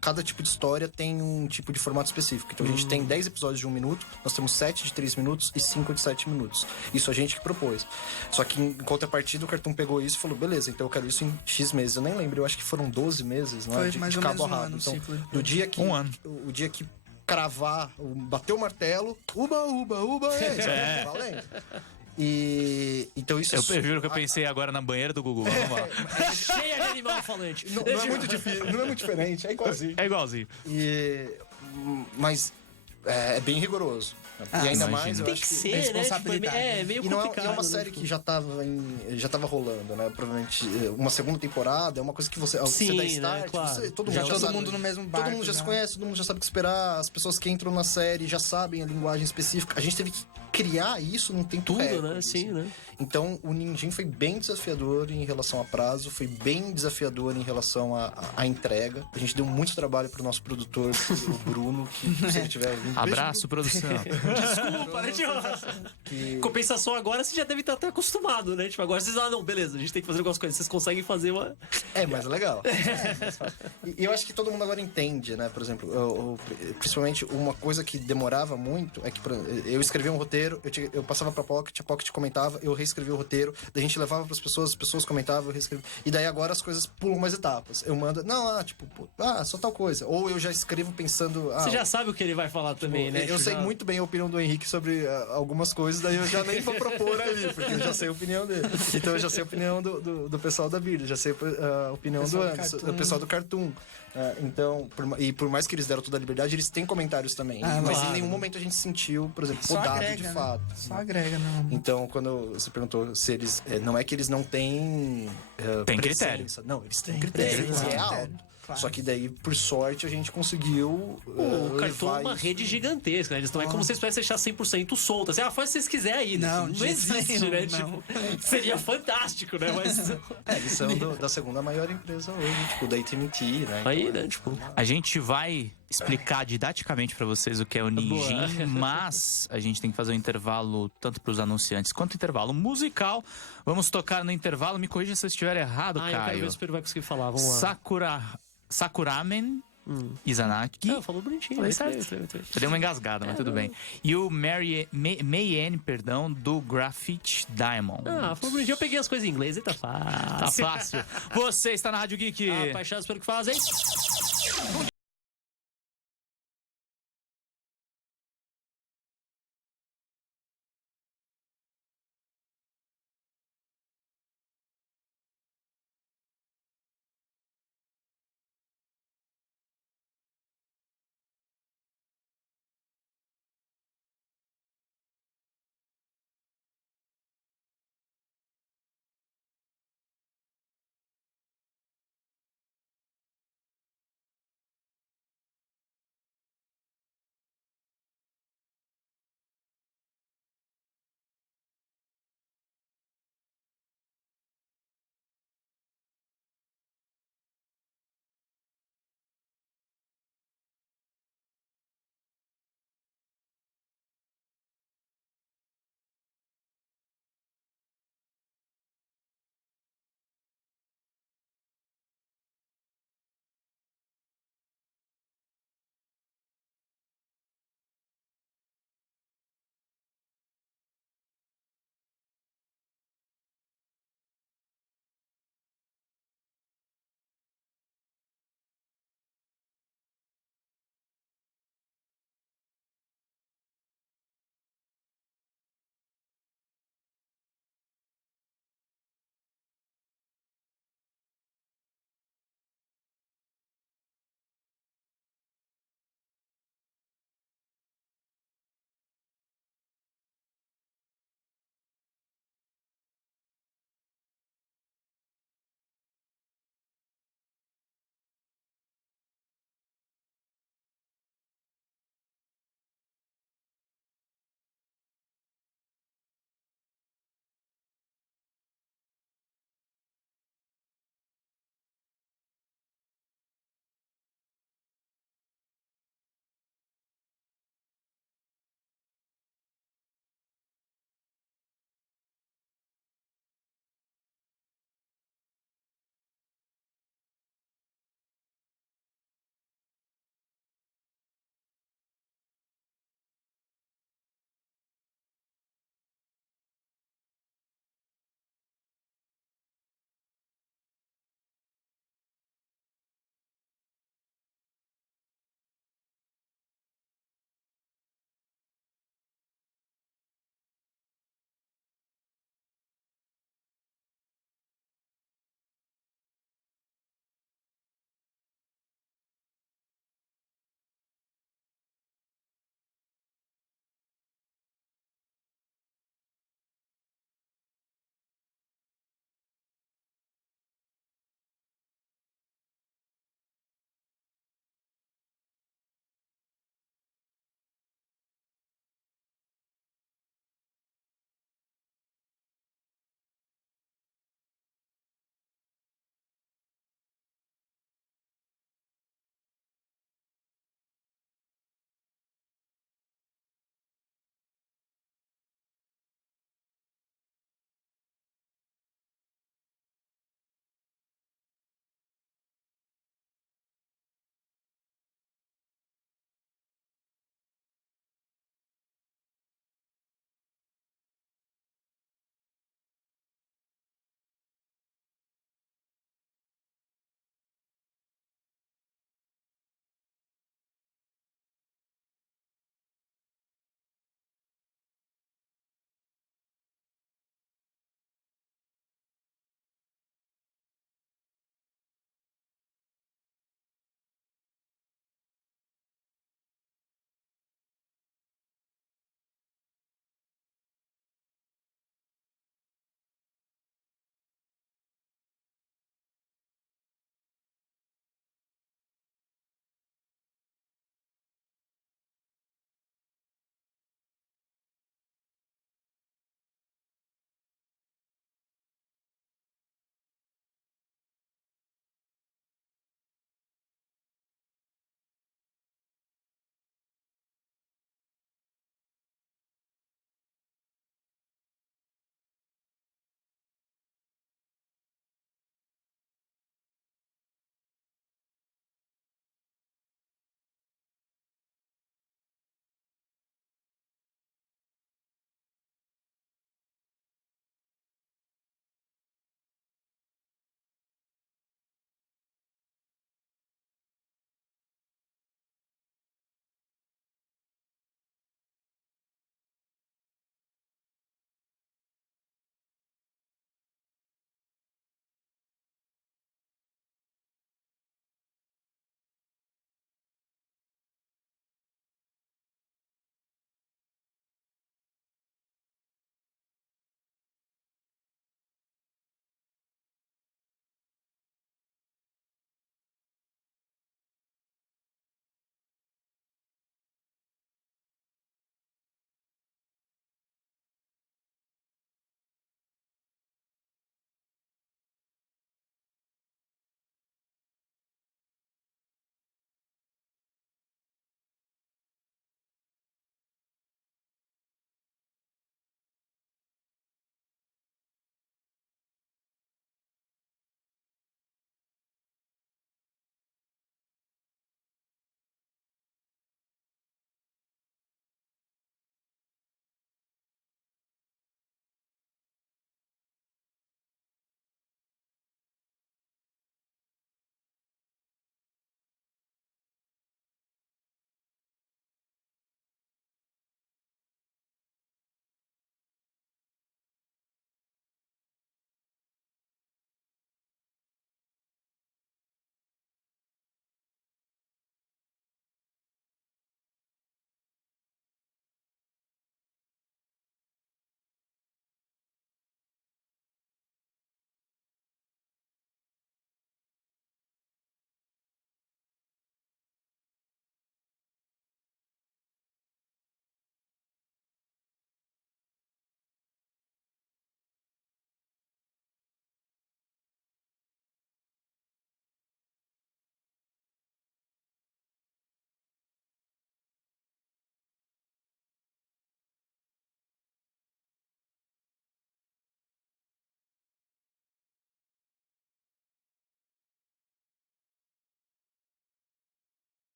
cada tipo de história tem um tipo de formato específico. Então a gente tem 10 episódios de 1 minuto, nós temos 7 de 3 minutos e 5 de 7 minutos. Isso a gente que propôs. Só que em contrapartida o Cartoon pegou isso e falou, beleza, então eu quero isso em X meses. Eu nem lembro, eu acho que foram 12 meses, não é? Foi De mais ou cabo menos um a rabo. ano o Então, ciclo. do dia que Um ano. o dia que cravar, bater o martelo, uba, valendo. E então isso Eu juro que eu pensei agora na banheira do Gugu. Vamos lá. Cheia de animal falante. não é muito difícil, não é muito diferente, é igualzinho. É igualzinho. Mas é bem rigoroso. E ainda mais, eu Tem acho que que ser, né? Tipo, responsabilidade. é meio E não complicado. é uma série que já tava rolando, né? Provavelmente uma segunda temporada, é uma coisa que você Sim, dá né? start, Claro. todo Já mundo já todo sabe. mundo no mesmo barco. Todo mundo já se conhece, todo mundo já sabe o que esperar, as pessoas que entram na série já sabem a linguagem específica. A gente teve que criar isso num tempo Tudo, recorde, né? assim. Sim, né? Então, o Ninjin foi bem desafiador em relação a prazo, foi bem desafiador em relação à entrega. A gente deu muito trabalho pro nosso produtor, o Bruno, que se ele tiver ouvindo... Abraço, produção. Desculpa, né? Tipo, compensação agora você já deve estar até acostumado, né? Tipo, agora vocês não, beleza, a gente tem que fazer algumas coisas. Vocês conseguem fazer uma. É, mas é legal. E eu acho que todo mundo agora entende, né? Por exemplo, principalmente uma coisa que demorava muito é que eu escrevia um roteiro, eu passava pra Pocket, a Pocket comentava, eu reescrevia o roteiro, daí a gente levava pras pessoas, as pessoas comentavam, eu reescrevia. E daí agora as coisas pulam mais etapas. Eu mando, só tal coisa. Ou eu já escrevo pensando. Você já sabe o que ele vai falar também, né? Eu Tipo, sei já- muito bem a opinião do Henrique sobre algumas coisas, daí eu já nem vou propor ali, porque eu já sei a opinião dele. Então eu já sei a opinião do pessoal da Bíblia, já sei a opinião do Pessoal do Anderson, Cartoon. do pessoal do Cartoon. Então, por mais que eles deram toda a liberdade, eles têm comentários também. Mas claro. em nenhum momento a gente se sentiu, por exemplo, Só podado agrega, de né? fato. Só agrega, não. Então, quando você perguntou se eles... Não é que eles não têm Tem presença. critério. Não, eles têm Tem critério. critério, E é claro. alto. Claro. Só que daí, por sorte, a gente conseguiu O Cartoon é levar uma isso. rede gigantesca, né? Eles não é como se vocês pudessem deixar 100% solto. Assim, faz o que vocês quiserem aí, né? Não, Não de jeito existe, nenhum, né? não. Tipo, seria fantástico, né? Mas Eles são da segunda maior empresa hoje, tipo, da AT&T, né? aí, né? Tipo, A gente vai explicar didaticamente pra vocês o que é o Ninjin, mas a gente tem que fazer um intervalo tanto pros anunciantes quanto intervalo musical. Vamos tocar no intervalo. Me corrija se eu estiver errado, eu quero Caio. ver se o Pedro vai conseguir falar. Vamos lá. Sakuramen Izanaki. Ah, falou bonitinho. Falei muito bem, certo. muito bem. Eu dei uma engasgada, mas tudo bem. E o Mayanne, perdão, do Graffiti Diamond. Ah, falou bonitinho. Eu peguei as coisas em inglês e tá Tá fácil. fácil. Você está na Rádio Geek. Apaixonados pelo que fazem.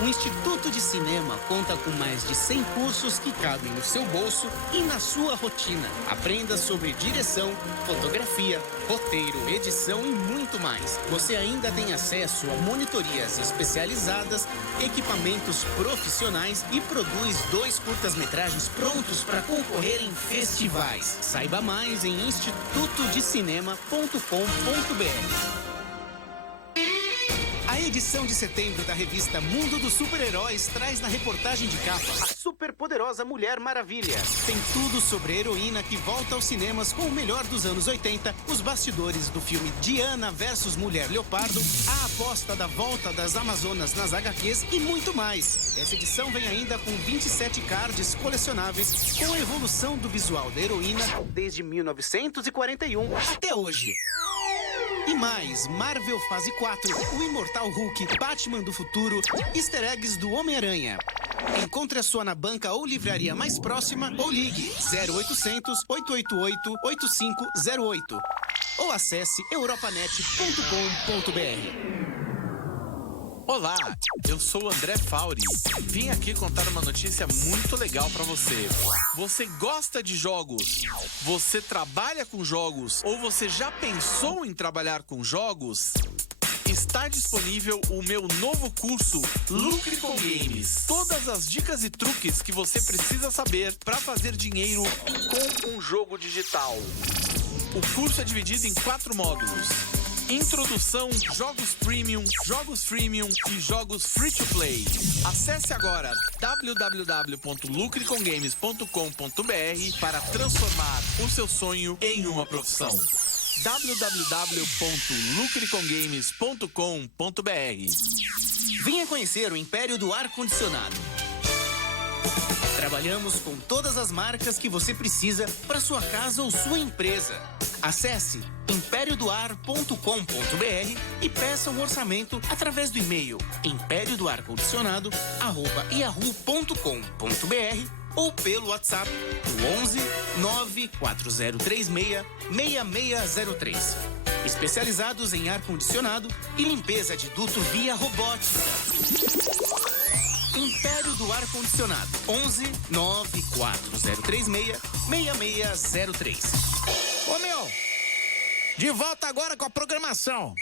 O Instituto de Cinema conta com mais de 100 cursos que cabem no seu bolso e na sua rotina. Aprenda sobre direção, fotografia, roteiro, edição e muito mais. Você ainda tem acesso a monitorias especializadas, equipamentos profissionais e produz 2 curtas-metragens prontos para concorrer em festivais. Saiba mais em institutodecinema.com.br. A edição de setembro da revista Mundo dos Super-Heróis traz na reportagem de capa a superpoderosa Mulher Maravilha. Tem tudo sobre a heroína que volta aos cinemas com o melhor dos anos 80, os bastidores do filme Diana versus Mulher Leopardo, a aposta da volta das Amazonas nas HQs e muito mais. Essa edição vem ainda com 27 cards colecionáveis com a evolução do visual da heroína desde 1941 até hoje. E mais, Marvel Fase 4, o Imortal Hulk, Batman do Futuro, easter eggs do Homem-Aranha. Encontre a sua na banca ou livraria mais próxima ou ligue 0800 888 8508 ou acesse europanet.com.br. Olá, eu sou o André Fauri. Vim aqui contar uma notícia muito legal pra você. Você gosta de jogos? Você trabalha com jogos? Ou você já pensou em trabalhar com jogos? Está disponível o meu novo curso Lucre com Games. Todas as dicas e truques que você precisa saber para fazer dinheiro com um jogo digital. O curso é dividido em 4 módulos. Introdução, jogos premium, jogos freemium e jogos free to play. Acesse agora www.lucrecomgames.com.br para transformar o seu sonho em uma profissão. www.lucrecomgames.com.br. Venha conhecer o Império do Ar-Condicionado. Trabalhamos com todas as marcas que você precisa para sua casa ou sua empresa. Acesse imperiodoar.com.br e peça um orçamento através do e-mail imperiodoarcondicionado@yahoo.com.br ou pelo WhatsApp 11 94036 6603. Especializados em ar-condicionado e limpeza de duto via robótica. Império do Ar-Condicionado 11 94036 6603. Ô, meu, de volta agora com a programação.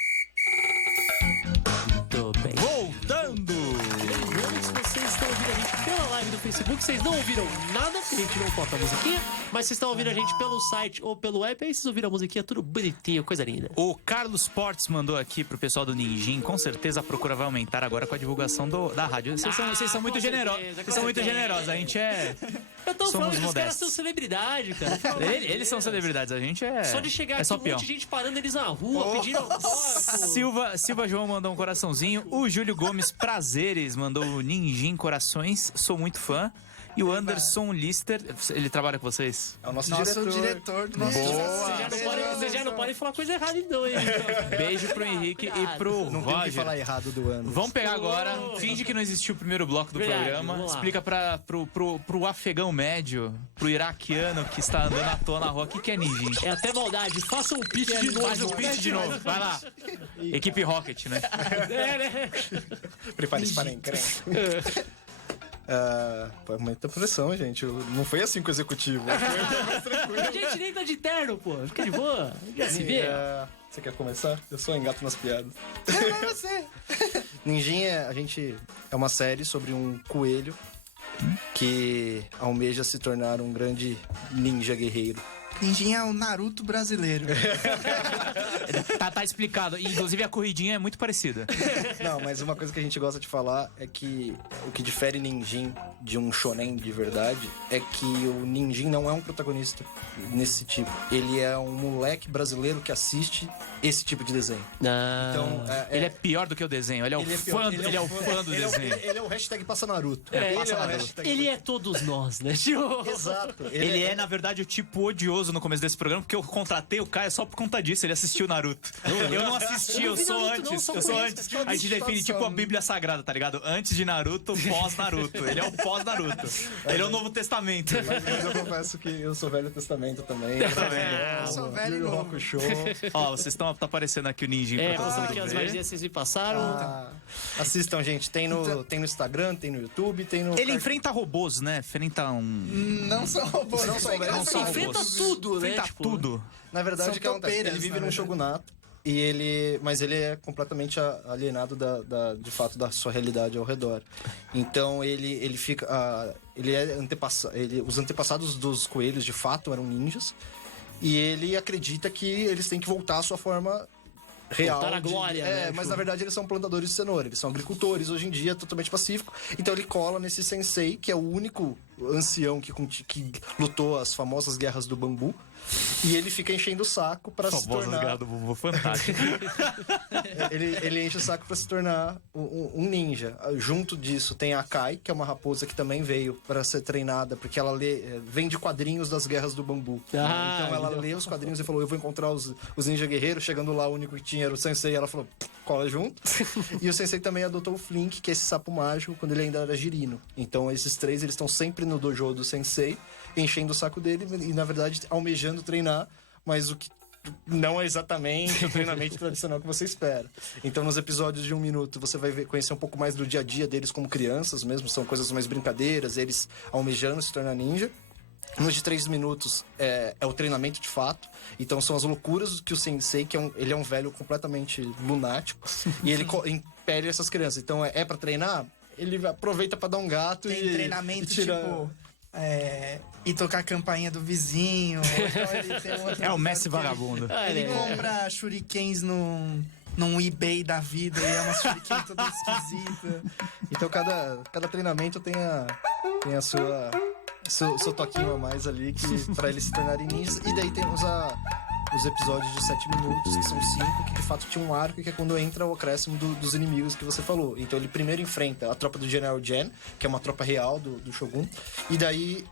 Muito bem. Voltando! Lembrando que se vocês estão ouvindo a gente pela live do Facebook, vocês não ouviram nada, porque a gente não bota a musiquinha, mas vocês estão ouvindo a gente pelo site ou pelo app, aí vocês ouviram a musiquinha, tudo bonitinho, coisa linda. O Carlos Portes mandou aqui pro pessoal do Ninjin, com certeza a procura vai aumentar agora com a divulgação da rádio. Vocês são muito generosos. Vocês são muito generosos. A gente é. Eu tô Somos falando que os caras modestos. são celebridade, cara. Eles são celebridades, a gente é. Só de chegar é aqui só um peão. monte de gente parando eles na rua, pedindo autógrafo. Silva João mandou um coraçãozinho. O Júlio Gomes Prazeres mandou o Ninjin Corações. Sou muito fã. E o Anderson Lister, ele trabalha com vocês? É o nosso Nosso diretor. diretor do nosso Vocês já não podem falar coisa errada então, hein? Beijo pro Henrique e pro Não tem que Roger. falar errado do ano. Vamos pegar agora, finge que não existiu o primeiro bloco do Verdade, programa. vamos lá. Explica pro afegão médio, pro iraquiano que está andando à toa na rua, o que é Ninjin? É até maldade, façam o pitch de novo. Faz o pitch de novo, vai lá. Equipe Rocket, né? É, né? Prepare-se para a encrenca. Pô, muita pressão, gente. Não foi assim com o executivo. A gente nem tá de terno, pô. Fica de boa. Já se vê. Você quer começar? Eu sou engato nas piadas. Vai você. Ninjin é uma série sobre um coelho que almeja se tornar um grande ninja guerreiro. Ninjin é o Naruto brasileiro. Tá explicado. Inclusive a corridinha é muito parecida. Não, mas uma coisa que a gente gosta de falar é que o que difere Ninjin de um shonen de verdade é que o Ninjin não é um protagonista nesse tipo. Ele é um moleque brasileiro que assiste esse tipo de desenho. Então, Ele é pior do que o desenho. Ele é o fã do desenho. Ele é o hashtag Passa Naruto. É, Passa Naruto. ele é todos nós, né, tio? Exato. Ele é, na verdade, o tipo odioso nervoso no começo desse programa, porque eu contratei o Caio só por conta disso. Ele assistiu Naruto. Eu não assisti, eu sou antes. Eu sou antes. A gente define tipo a Bíblia Sagrada, tá ligado? Antes de Naruto, pós-Naruto. Ele é o pós-Naruto. Ele é o Novo Testamento. Mas eu confesso que eu sou Velho Testamento também. Eu sou velho e Yu Yu novo. Hakusho. Ó, vocês estão tá aparecendo aqui o ninjinho pra Mostrando vocês aqui as verem. magias que vocês me passaram. Assistam, gente. Tem no Instagram, tem no YouTube, tem no... Ele enfrenta robôs, né? Enfrenta um... Não são robôs, não são não são Enfrenta robôs. tudo, né? Enfrenta Tipo, tudo. Na verdade, São o que acontece? topeiras, Ele vive na num verdade. shogunato. Mas ele é completamente alienado de fato da sua realidade ao redor. Então ele fica, ele é os antepassados dos coelhos de fato eram ninjas e ele acredita que eles têm que voltar à sua forma real. Voltar à glória, né? Mas na verdade eles são plantadores de cenoura, eles são agricultores hoje em dia, totalmente pacífico. Então ele cola nesse sensei, que é o único ancião que lutou as famosas guerras do bambu. E ele fica enchendo o saco pra se tornar... do vovô fantástico. ele enche o saco pra se tornar um ninja. Junto disso tem a Kai, que é uma raposa que também veio pra ser treinada, porque ela vem de quadrinhos das guerras do bambu. Ah, Então ela lê os quadrinhos e falou: eu vou encontrar os ninja guerreiros. Chegando lá, o único que tinha era o sensei. Ela falou: cola junto. E o sensei também adotou o Flink, que é esse sapo mágico, quando ele ainda era girino. Então esses três, eles estão sempre no dojo do sensei, enchendo o saco dele e, na verdade, almejando treinar, mas o que não é exatamente o treinamento tradicional que você espera. Então, nos episódios de 1 minuto, você vai conhecer um pouco mais do dia a dia deles como crianças mesmo, são coisas mais brincadeiras, eles almejando se tornar ninja. Nos de 3 minutos é o treinamento de fato. Então são as loucuras que o sensei, que ele é um velho completamente lunático, e ele impele essas crianças. Então é pra treinar, ele aproveita pra dar um gato Tem e treinamento e tira... tipo. E tocar a campainha do vizinho. Ou então ele tem outro É o Messi episódio que vagabundo. Ele compra shurikens num eBay da vida e é uma shuriken toda esquisita. Então cada treinamento tem a sua seu toquinho a mais ali pra eles se tornarem ninjas. E daí temos os episódios de 7 minutos, que são 5, que de fato tinha um arco, que é quando entra o acréscimo dos inimigos que você falou. Então ele primeiro enfrenta a tropa do General Gen, que é uma tropa real do Shogun, e daí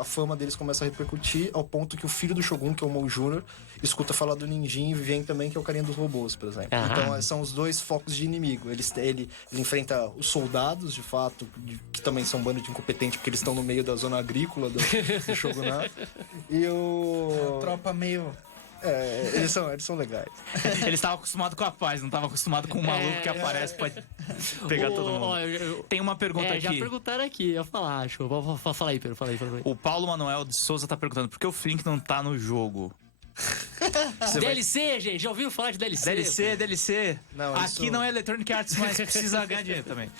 a fama deles começa a repercutir ao ponto que o filho do Shogun, que é o Mou Jr., escuta falar do Ninjin e vem também, que é o carinha dos robôs, por exemplo. Então são os dois focos de inimigo. Ele enfrenta os soldados, de fato, que também são um bando de incompetentes, porque eles estão no meio da zona agrícola do Shogunato. E o... A tropa meio... eles são legais. Ele estava acostumado com a paz, não estava acostumado com um maluco que aparece pra pegar todo mundo. Tem uma pergunta aqui. Já perguntaram aqui, eu ia falar, acho. Fala aí, Pedro, fala aí. O Paulo Manuel de Souza tá perguntando por que o Flink não tá no jogo. DLC, gente, já ouviram falar de DLC? DLC. Não, aqui não é Electronic Arts, mas precisa ganhar dinheiro também.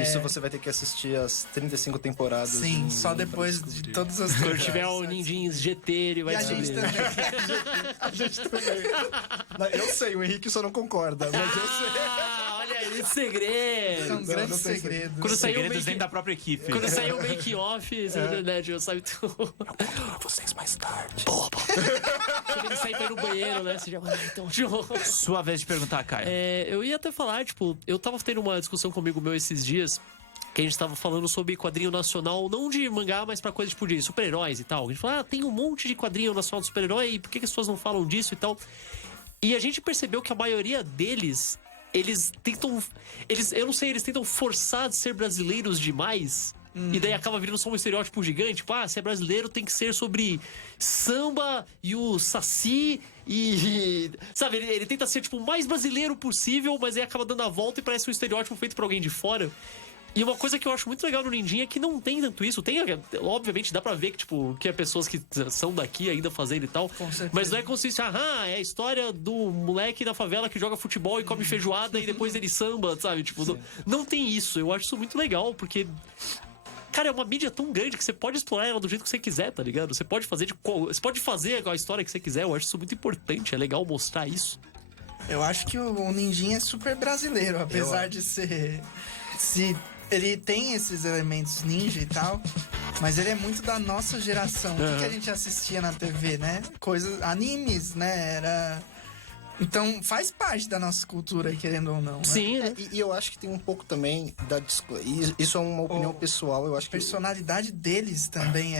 Isso você vai ter que assistir as 35 temporadas. Sim, só depois de todas as... Quando tiver o Ninjins GT, ele vai E a gente descobrir. também. A gente também. Eu sei, o Henrique só não concorda, mas eu sei. Olha aí, segredo. São grandes segredos. Quando saiu o Segredos make- dentro da própria equipe. Quando saiu o make-off, né, já sabe tudo. Vocês mais tarde. Quando ele sai pra ir no banheiro, né? Você já vai, então, Sua vez de perguntar, Caio. eu ia até falar, tipo, eu tava tendo uma discussão comigo meu esses dias, que a gente tava falando sobre quadrinho nacional, não de mangá, mas pra coisa tipo de super-heróis e tal. A gente falou, tem um monte de quadrinho nacional de super-herói, e por que as pessoas não falam disso e tal? E a gente percebeu que a maioria deles, eles tentam... eu não sei, eles tentam forçar de ser brasileiros demais. E daí acaba virando só um estereótipo gigante. Tipo, se é brasileiro tem que ser sobre samba e o saci e... Sabe, ele tenta ser tipo o mais brasileiro possível, mas aí acaba dando a volta e parece um estereótipo feito por alguém de fora. E uma coisa que eu acho muito legal no Ninjinha é que não tem tanto isso. Tem, obviamente, dá pra ver que, tipo, que é pessoas que são daqui ainda fazendo e tal. Mas não é como se fosse, é a história do moleque da favela que joga futebol e come feijoada e depois ele samba, sabe? Tipo, não tem isso. Eu acho isso muito legal, porque... Cara, é uma mídia tão grande que você pode explorar ela do jeito que você quiser, tá ligado? Você pode fazer a história que você quiser. Eu acho isso muito importante. É legal mostrar isso. Eu acho que o Ninjinha é super brasileiro, apesar de ser... Ele tem esses elementos ninja e tal, mas ele é muito da nossa geração. O que a gente assistia na TV, né? Animes, né? Então faz parte da nossa cultura, querendo ou não. Né? Sim, né? E eu acho que tem um pouco também isso é uma opinião pessoal. Eu acho A que personalidade deles também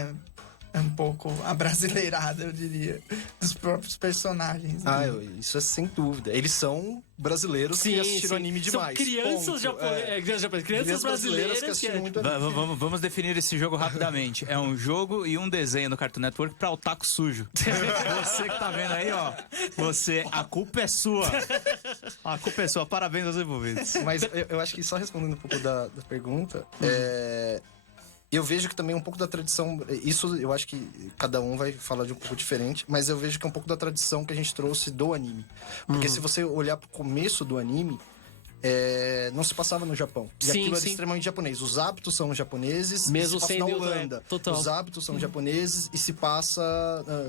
um pouco abrasileirada, eu diria, dos próprios personagens. Né? Isso é sem dúvida. Eles são brasileiros que assistiram anime demais. São crianças crianças brasileiras que assistiram muito anime. Vamos definir esse jogo rapidamente. É um jogo e um desenho no Cartoon Network pra otaku sujo. Você que tá vendo aí, ó. A culpa é sua. A culpa é sua. Parabéns aos envolvidos. Mas eu acho que só respondendo um pouco da pergunta, eu vejo que também um pouco da tradição, isso eu acho que cada um vai falar de um pouco diferente, mas eu vejo que é um pouco da tradição que a gente trouxe do anime. Porque se você olhar pro começo do anime, não se passava no Japão. E aquilo era extremamente japonês. Os hábitos são japoneses, mesmo se passa sendo na Holanda. Total. Os hábitos são japoneses e se passa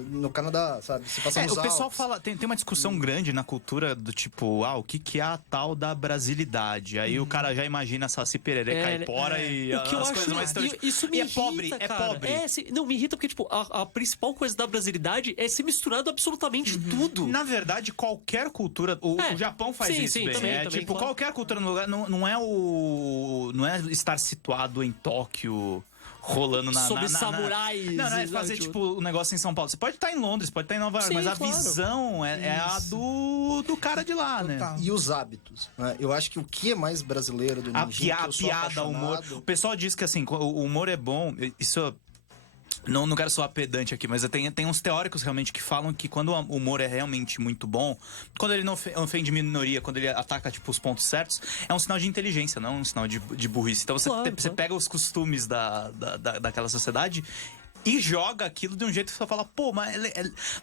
no Canadá, sabe? Se passa nos o pessoal Alpes. fala, tem uma discussão grande na cultura do tipo, o que é a tal da brasilidade? Aí o cara já imagina Saci Pererê, Caipora e o que eu as acho, coisas mais isso me irrita, pobre, cara. é pobre. Não, me irrita porque, tipo, a principal coisa da brasilidade é ser misturado absolutamente tudo. Na verdade, qualquer cultura, o Japão faz isso bem. Também, tipo, claro. qualquer cultura no lugar, não é estar situado em Tóquio, rolando sobre samurais. Não é fazer, tipo, o negócio em São Paulo. Você pode estar em Londres, pode estar em Nova York, mas a visão é a do cara de lá, né? E os hábitos, né? Eu acho que o que é mais brasileiro do A Nindinho, que eu sou piada, o humor. apaixonado- O pessoal diz que, assim, o humor é bom. Isso... Não quero soar pedante aqui, mas tem uns teóricos realmente que falam que quando o humor é realmente muito bom, quando ele não ofende minoria, quando ele ataca, tipo, os pontos certos, é um sinal de inteligência, não é um sinal de burrice. Então você pega os costumes daquela sociedade e joga aquilo de um jeito que você fala, pô, mas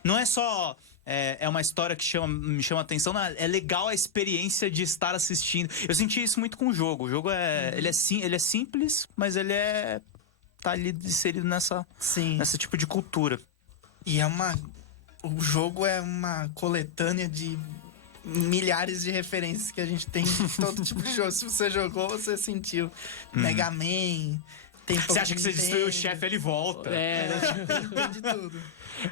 não é só... É uma história que me chama atenção. É legal a experiência de estar assistindo. Eu senti isso muito com o jogo. O jogo ele é simples, mas ele tá ali inserido nesse tipo de cultura. E o jogo é uma coletânea de milhares de referências que a gente tem em todo tipo de jogo. Se você jogou, você sentiu. Mega Man. Você acha que você destruiu o chefe, ele volta. Tem de tudo.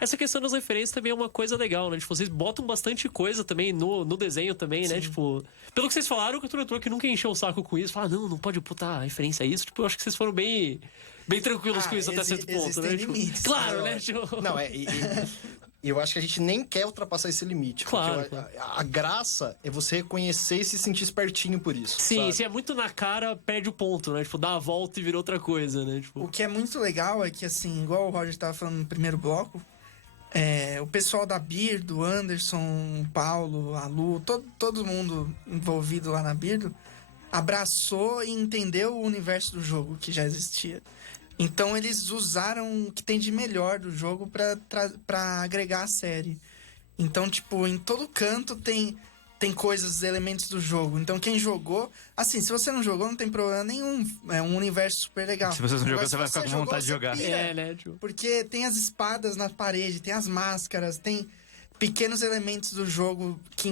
Essa questão das referências também é uma coisa legal, né? Tipo, vocês botam bastante coisa também no desenho também, né? Tipo, pelo que vocês falaram, o Cartoon Network nunca encheu o saco com isso. Fala, não pode botar referência a isso. Tipo, eu acho que vocês foram bem tranquilos com isso até certo ponto, né? Tipo, limites, claro, né? Tipo... Não, eu acho que a gente nem quer ultrapassar esse limite. Claro. Porque a graça é você reconhecer e se sentir espertinho por isso. Sim, sabe? se é muito na cara, perde o ponto, né? Tipo, dá a volta e vira outra coisa, né? Tipo... O que é muito legal é que, assim, igual o Roger tava falando no primeiro bloco, o pessoal da Birdo, Anderson, o Paulo, a Lu, todo mundo envolvido lá na Birdo, abraçou e entendeu o universo do jogo que já existia. Então eles usaram o que tem de melhor do jogo pra agregar a série. Então, tipo, em todo canto tem coisas, elementos do jogo. Então quem jogou... Assim, se você não jogou, não tem problema nenhum. É um universo super legal. Se você não jogou, Agora, você vai ficar com vontade de jogar. Pira, né? Tipo... Porque tem as espadas na parede, tem as máscaras, tem pequenos elementos do jogo que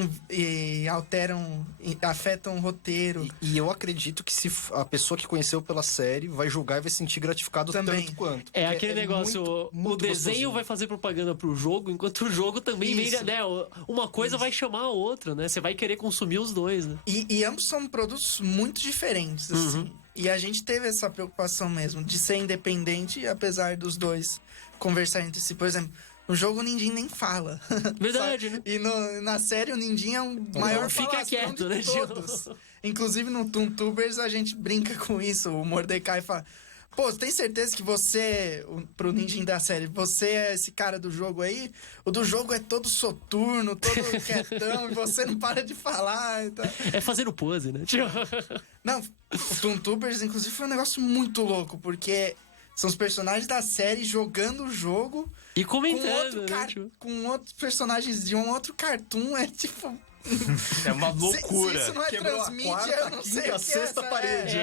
afetam o roteiro. E eu acredito que se a pessoa que conheceu pela série vai jogar e vai se sentir gratificado Também. tanto quanto. É aquele negócio, muito o desenho gostosinho. vai fazer propaganda pro jogo, enquanto o jogo também vem, né? Uma coisa vai chamar a outra, né? Você vai querer consumir os dois, né? E ambos são produtos muito diferentes, assim. E a gente teve essa preocupação mesmo, de ser independente, apesar dos dois conversar entre si. Por exemplo, no jogo o Nindin nem fala. Verdade, né? E na série o Nindin é o maior fica falastrão quieto, de né, todos. Inclusive no Toontubers a gente brinca com isso. O Mordecai fala... Pô, tem certeza que você, pro Nindin da série, você é esse cara do jogo aí? O do jogo é todo soturno, todo quietão, e você não para de falar. Então... É fazendo pose, né? Não, o Toontubers, inclusive, foi um negócio muito louco, porque são os personagens da série jogando o jogo e comentando, né? Com outros personagens de um outro cartoon, é tipo... É uma loucura. Se isso não é Quebrou a transmídia, quarta, eu não sei o que a sexta parede.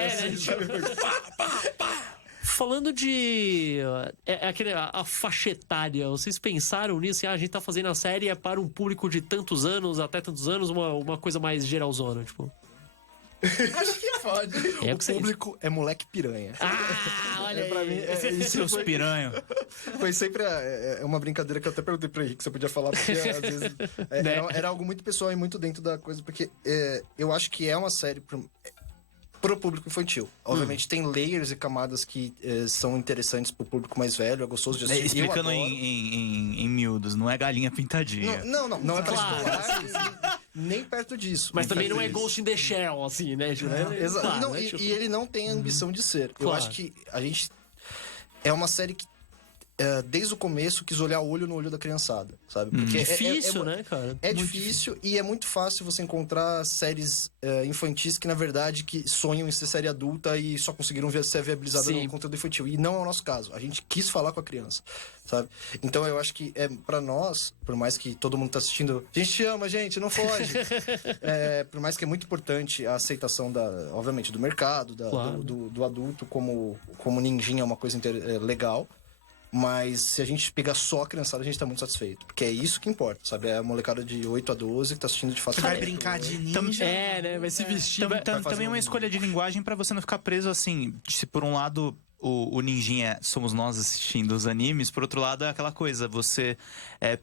Falando de... a faixa etária, vocês pensaram nisso? A gente tá fazendo a série para um público de tantos anos, até tantos anos, uma coisa mais geralzona, tipo... Acho que pode. É O público é moleque piranha. Olha pra mim, Seus piranhos. Foi sempre uma brincadeira que eu até perguntei pro Henrique se eu podia falar, porque às vezes era algo muito pessoal e muito dentro da coisa, porque eu acho que é uma série... pro público infantil. Obviamente tem layers e camadas que são interessantes pro público mais velho, é gostoso de assistir. Explicando em miúdos, não é galinha pintadinha. Não é pra Claro. explorar, nem perto disso. Mas também não é Isso. Ghost in the Shell, assim, né? Tipo, Exato. claro, Não, né? e, Tipo, e ele não tem a ambição de ser. Eu Claro. acho que a gente. É uma série que, desde o começo, quis olhar olho no olho da criançada, sabe? Porque difícil, né, cara? É difícil e é muito fácil você encontrar séries infantis que, na verdade, que sonham em ser série adulta e só conseguiram ser viabilizada Sim. no conteúdo infantil. E não é o nosso caso. A gente quis falar com a criança, sabe? Então eu acho que, pra nós, por mais que todo mundo tá assistindo, a gente te ama, gente, não foge. Por mais que é muito importante a aceitação, obviamente, do mercado, Claro. do adulto como ninjinha é uma coisa legal. Mas se a gente pegar só a criançada, a gente tá muito satisfeito. Porque é isso que importa, sabe? É a molecada de 8 a 12 que tá assistindo de fato. Vai brincar de ninja. Né? Vai se vestir. Também é uma escolha de linguagem pra você não ficar preso assim. Se por um lado o ninjinha somos nós assistindo os animes, por outro lado é aquela coisa, você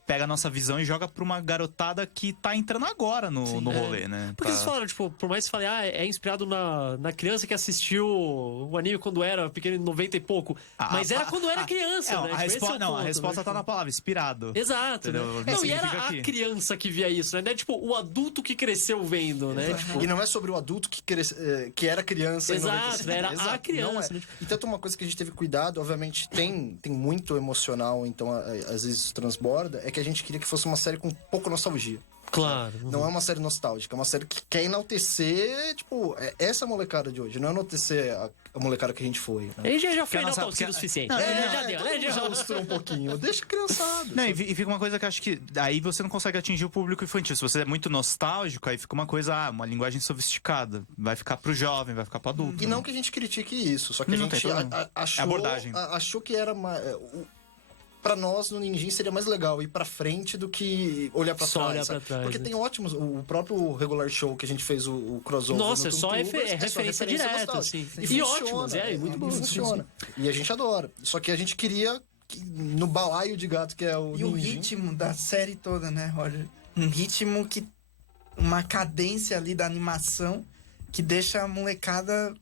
pega a nossa visão e joga pra uma garotada que tá entrando agora no rolê, né? Porque vocês falaram, tipo, por mais que falem, é inspirado na criança que assistiu o anime quando era pequeno, em 90 e pouco. Mas era quando era criança, né? A Tipo, esse é o ponto, resposta né? tá na palavra, inspirado. Exato, né? Entendeu? Não, e era Significa a que- criança que via isso, né? Não é tipo o adulto que cresceu vendo, né? Tipo, E não é sobre o adulto que era criança. em Exato, 95. era a Exato, criança, não é. né? E tanto uma coisa que a gente teve cuidado, obviamente tem muito emocional, então às vezes transborda, é que a gente queria que fosse uma série com pouco nostalgia. claro. Não é uma série nostálgica, é uma série que quer enaltecer, tipo, essa molecada de hoje, não enaltecer a molecada que a gente foi. Né? Ele já foi nossa- nostálgico o suficiente. Não, Já deu, todo né? mundo já mostrou um pouquinho. Deixa criançado. Não, e fica uma coisa que eu acho que aí você não consegue atingir o público infantil. Se você é muito nostálgico, aí fica uma coisa, uma linguagem sofisticada. Vai ficar pro jovem, vai ficar pro adulto. E não que a gente critique isso, só que a Não gente tem problema. achou, É abordagem. achou que era pra nós no Ninjin seria mais legal ir pra frente do que olhar pra Só trás. olhar sabe? pra trás, Porque né? tem ótimos, o próprio regular show que a gente fez o crossover. Nossa, no só Toon Tubers, referência só direta, nostálgica. assim. E, E funciona, ótimos, muito bom. funciona. E a gente adora. Só que a gente queria que, no balaio de gato que é o E o Ninjin, ritmo da série toda, né, Roger? Um ritmo que... Uma cadência ali da animação que deixa a molecada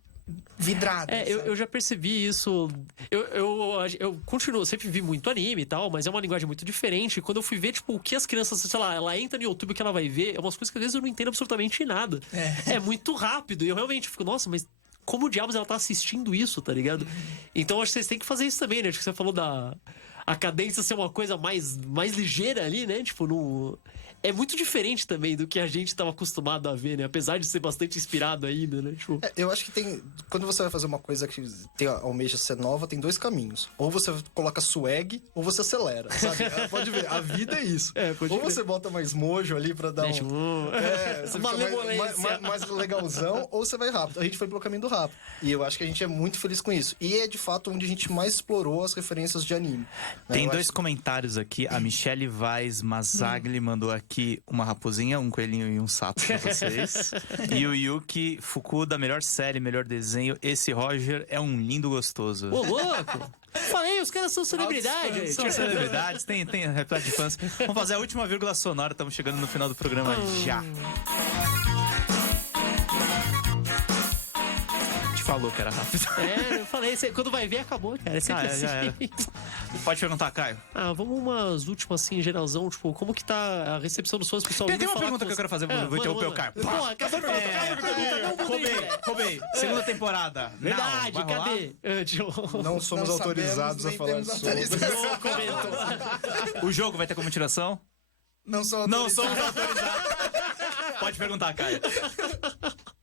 vidrada. Eu já percebi isso. Eu continuo, sempre vi muito anime e tal, mas é uma linguagem muito diferente. Quando eu fui ver, tipo, o que as crianças, sei lá, ela entra no YouTube, o que ela vai ver, é umas coisas que às vezes eu não entendo absolutamente nada. É muito rápido. E eu realmente fico, nossa, mas como diabos ela tá assistindo isso, tá ligado? Então acho que vocês têm que fazer isso também, né? Acho que você falou a cadência ser uma coisa mais ligeira ali, né? Tipo, no... É muito diferente também do que a gente tava acostumado a ver, né? Apesar de ser bastante inspirado ainda, né? Tipo... Eu acho que tem. Quando você vai fazer uma coisa que almeja ser nova, tem dois caminhos. Ou você coloca swag, ou você acelera, sabe? Pode ver, a vida é isso. pode ou ver. você bota mais mojo ali pra dar Né, tipo, você uma fica malemolência. mais legalzão, ou você vai rápido. A gente foi pelo caminho do rápido. E eu acho que a gente é muito feliz com isso. E é de fato onde a gente mais explorou as referências de anime. né? Tem Eu dois acho- comentários aqui. A Michelle Vaz Mazagli mandou aqui uma raposinha, um coelhinho e um sapo pra vocês. E o Yuki Fukuda, melhor série, melhor desenho. Esse Roger é um lindo gostoso. Ô, louco! Falei, os caras são celebridade. São celebridades, tem repleto de fãs. Vamos fazer a última vírgula sonora, estamos chegando no final do programa já. Te falou que era rápido. Eu falei, quando vai ver, acabou, cara. É sempre Já era. assim. Pode perguntar, Caio. Vamos umas últimas, assim, geralzão, tipo, como que tá a recepção dos fãs, pessoal? Tem uma pergunta que eu quero fazer, vou interromper o Caio. Pô, acabou de pergunta, Roubei. Segunda temporada. Verdade, Não, vai rolar? cadê? Não somos Não autorizados sabemos, a falar nem temos sobre. autorização. Não comentou. O jogo vai ter como tiração? Não sou Não autorizado. somos autorizados. Pode perguntar, Caio.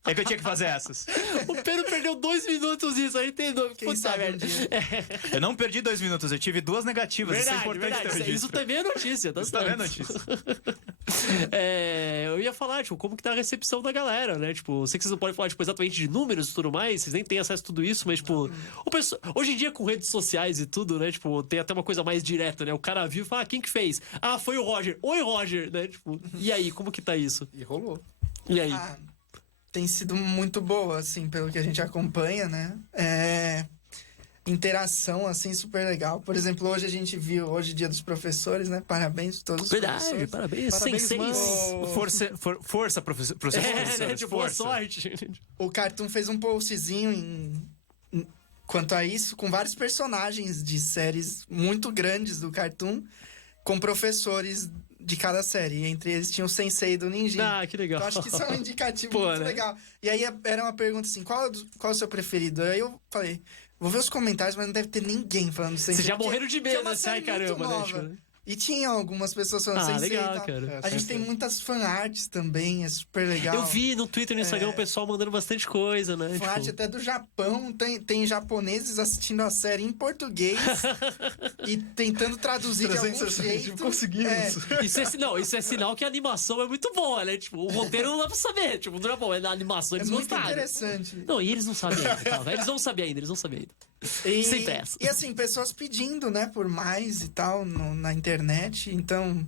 É que eu tinha que fazer essas. O Pedro perdeu 2 minutos nisso, aí tem dúvida. Quem Puta sabe um merda. dia. Eu não perdi 2 minutos, eu tive 2 negativas. Isso é importante ter Isso registro. também é notícia, tá Isso também é certo. notícia. Eu ia falar, tipo, como que tá a recepção da galera, né? Tipo, eu sei que vocês não podem falar, tipo, exatamente de números e tudo mais, vocês nem têm acesso a tudo isso, mas, tipo, hoje em dia com redes sociais e tudo, né? Tipo, tem até uma coisa mais direta, né? O cara viu e fala, quem que fez? Foi o Roger. Oi, Roger, né? Tipo, e aí, como que tá isso? E rolou. E aí? Tem sido muito boa, assim, pelo que a gente acompanha, né? interação, assim, super legal. Por exemplo, hoje a gente viu, hoje Dia dos Professores, né? Parabéns a todos os Verdade, professores. parabéns. Parabéns, Senseis. Força, professor. Né? Tipo, boa sorte. O Cartoon fez um postzinho quanto a isso, com vários personagens de séries muito grandes do Cartoon, com professores de cada série. E entre eles tinha o Sensei do Ninja. Ah, que legal. Então acho que isso é um indicativo Pô, muito né? legal. E aí era uma pergunta assim, qual é o seu preferido? Aí eu falei, vou ver os comentários, mas não deve ter ninguém falando Sensei. Vocês já porque- morreram de porque é medo, uma né? Ai, série muito caramba, né? nova. Tipo, E tinha algumas pessoas falando Sensei legal, e tal. cara. A gente tem muitas fanarts também, é super legal. Eu vi no Twitter e no Instagram o pessoal mandando bastante coisa, né? Fanart Tipo, até do Japão, tem japoneses assistindo a série em português e tentando traduzir de algum 360, jeito. conseguimos. isso é sinal que a animação é muito boa, né? Tipo, o roteiro não dá pra saber. Tipo, no Japão, na animação É eles muito gostaram. interessante. Não, e eles não sabem ainda, calma. Eles vão saber ainda. Sem pressa. E assim, pessoas pedindo, né, por mais e tal na internet. Então,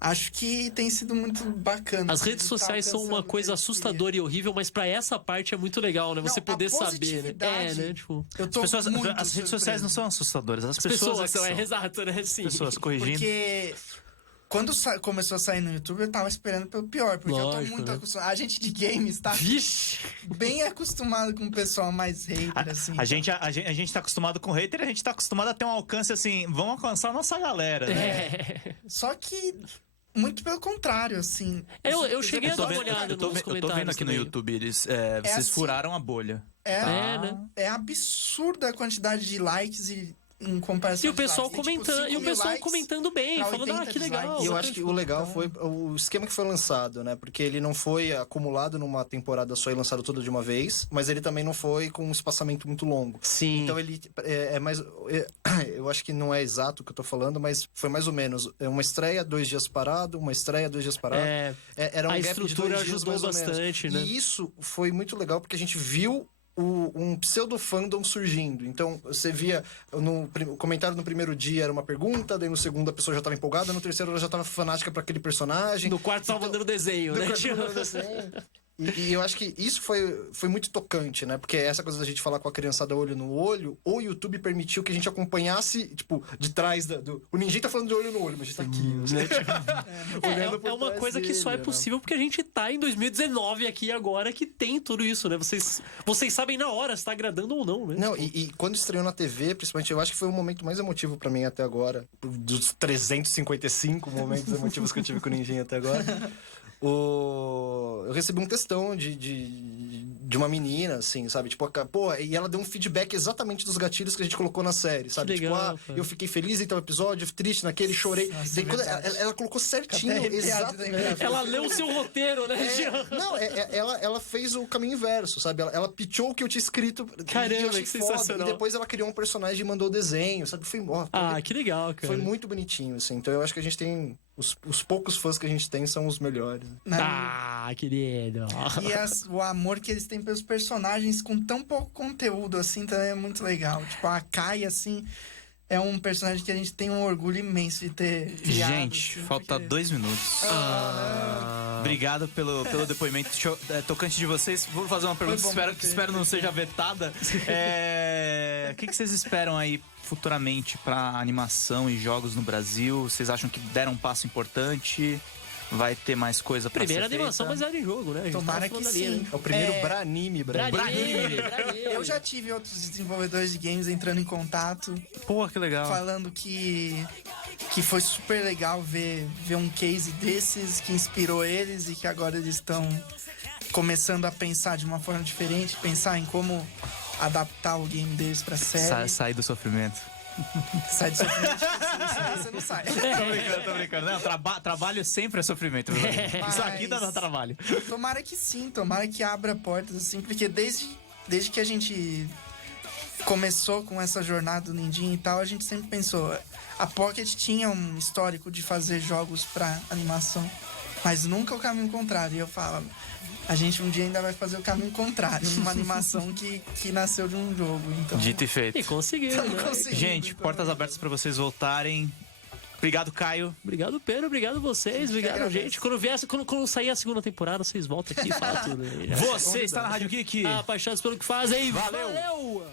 acho que tem sido muito bacana. As redes Tá sociais são uma alcançando coisa o que eu assustadora e horrível, mas pra essa parte é muito legal, né? Você Não, poder a saber, né? positividade- né? Tipo, Eu tô Pessoas, muito as redes sociais não surpreso. são assustadoras, as as pessoas pessoas são, são. exato, né? Sim. Pessoas corrigindo. Porque quando começou a sair no YouTube, eu tava esperando pelo pior. Porque eu Lógico, tô muito né? acostumado. A gente de games tá Vixe! bem acostumado com o pessoal mais hater, assim. A gente tá acostumado com hater, a gente tá acostumado a ter um alcance assim, vamos alcançar a nossa galera, né? É. Só que, muito pelo contrário, assim. Eu cheguei a Eu tô dar uma vendo, olhada eu tô nos vendo comentários aqui no também. YouTube, vocês assim. furaram a bolha. É, né? é absurda a quantidade de likes em comparação E o pessoal de likes. Tem, tipo, comentando, 5 e o mil pessoal likes comentando bem, pra falando, 80 que legal. dislikes. E eu acho que o legal foi o esquema que foi lançado, né? Porque ele não foi acumulado numa temporada só e lançado tudo de uma vez, mas ele também não foi com um espaçamento muito longo. Sim. Então ele é mais. Eu acho que não é exato o que eu tô falando, mas foi mais ou menos. Uma estreia, 2 dias parado, uma estreia, 2 dias parado. Era um a gap de estrutura 2 dias, ajudou mais ou menos. bastante, né? E isso foi muito legal porque a gente viu um pseudo-fandom surgindo. Então, você via o comentário no primeiro dia era uma pergunta, daí no segundo a pessoa já estava empolgada, no terceiro ela já estava fanática para aquele personagem. No quarto tava mandando desenho, No né? quarto Tipo, mandando desenho. E eu acho que isso foi muito tocante, né? Porque essa coisa da gente falar com a criançada olho no olho, o YouTube permitiu que a gente acompanhasse, tipo, de trás o ninja tá falando de olho no olho, mas a gente tá aqui, né? Tipo, olhando por É uma trás coisa que só é dele, né? possível porque a gente tá em 2019 aqui agora que tem tudo isso, né? Vocês sabem na hora se tá agradando ou não, né? Não, e quando estreou na TV, principalmente, eu acho que foi o momento mais emotivo pra mim até agora. Dos 355 momentos emotivos que eu tive com o Ninjinha até agora. Eu recebi um textão de uma menina, assim, sabe? Tipo, pô, e ela deu um feedback exatamente dos gatilhos que a gente colocou na série, sabe? Que legal, tipo, cara. eu fiquei feliz em tal episódio, triste naquele, chorei. Nossa, Daí, quando verdade. ela colocou certinho, Até arrepiado exatamente. Ela leu o seu roteiro, né? Não, ela fez o caminho inverso, sabe? Ela pitchou o que eu tinha escrito. Caramba, e eu achei que foda. sensacional. E depois ela criou um personagem e mandou o desenho, sabe? Foi, Que legal, cara. foi muito bonitinho, assim. Então eu acho que a gente tem... Os poucos fãs que a gente tem são os melhores. Né? Querido. E o amor que eles têm pelos personagens com tão pouco conteúdo, assim, também é muito legal. Tipo, a Kai, assim, é um personagem que a gente tem um orgulho imenso de ter criado. Gente, assim, falta porque- 2 minutos. Obrigado pelo depoimento tocante de vocês. Vou fazer uma pergunta que espero não seja vetada. O que vocês esperam aí futuramente pra animação e jogos no Brasil? Vocês acham que deram um passo importante? Vai ter mais coisa pra Primeira ser animação feita? baseada em jogo, né? A gente Tomara tava que falando ali, sim. né? É o primeiro Branime, Branime. Eu já tive outros desenvolvedores de games entrando em contato, Pô, que legal. falando que foi super legal ver um case desses que inspirou eles e que agora eles estão começando a pensar de uma forma diferente, pensar em como adaptar o game deles pra série. Sair do sofrimento. Sai de sofrimento, você não sai. Tô brincando. Não, trabalho sempre é sofrimento. meu amigo. Isso aqui dá trabalho. Tomara que sim, tomara que abra portas, assim, porque desde que a gente começou com essa jornada do Nindinho e tal, a gente sempre pensou, a Pocket tinha um histórico de fazer jogos pra animação, mas nunca o caminho contrário. E eu falo, a gente um dia ainda vai fazer o caminho contrário, numa animação que nasceu de um jogo. Então, Dito e feito. E conseguiu, estamos né? conseguindo, Gente, então. portas abertas pra vocês voltarem. Obrigado, Caio. Obrigado, Pedro. Obrigado vocês. Obrigado, agradeço. gente. Quando sair a segunda temporada, vocês voltam aqui e falam tudo. Aí, né? Você está na Rádio Geek. Apaixonados pelo que fazem. Valeu. Valeu.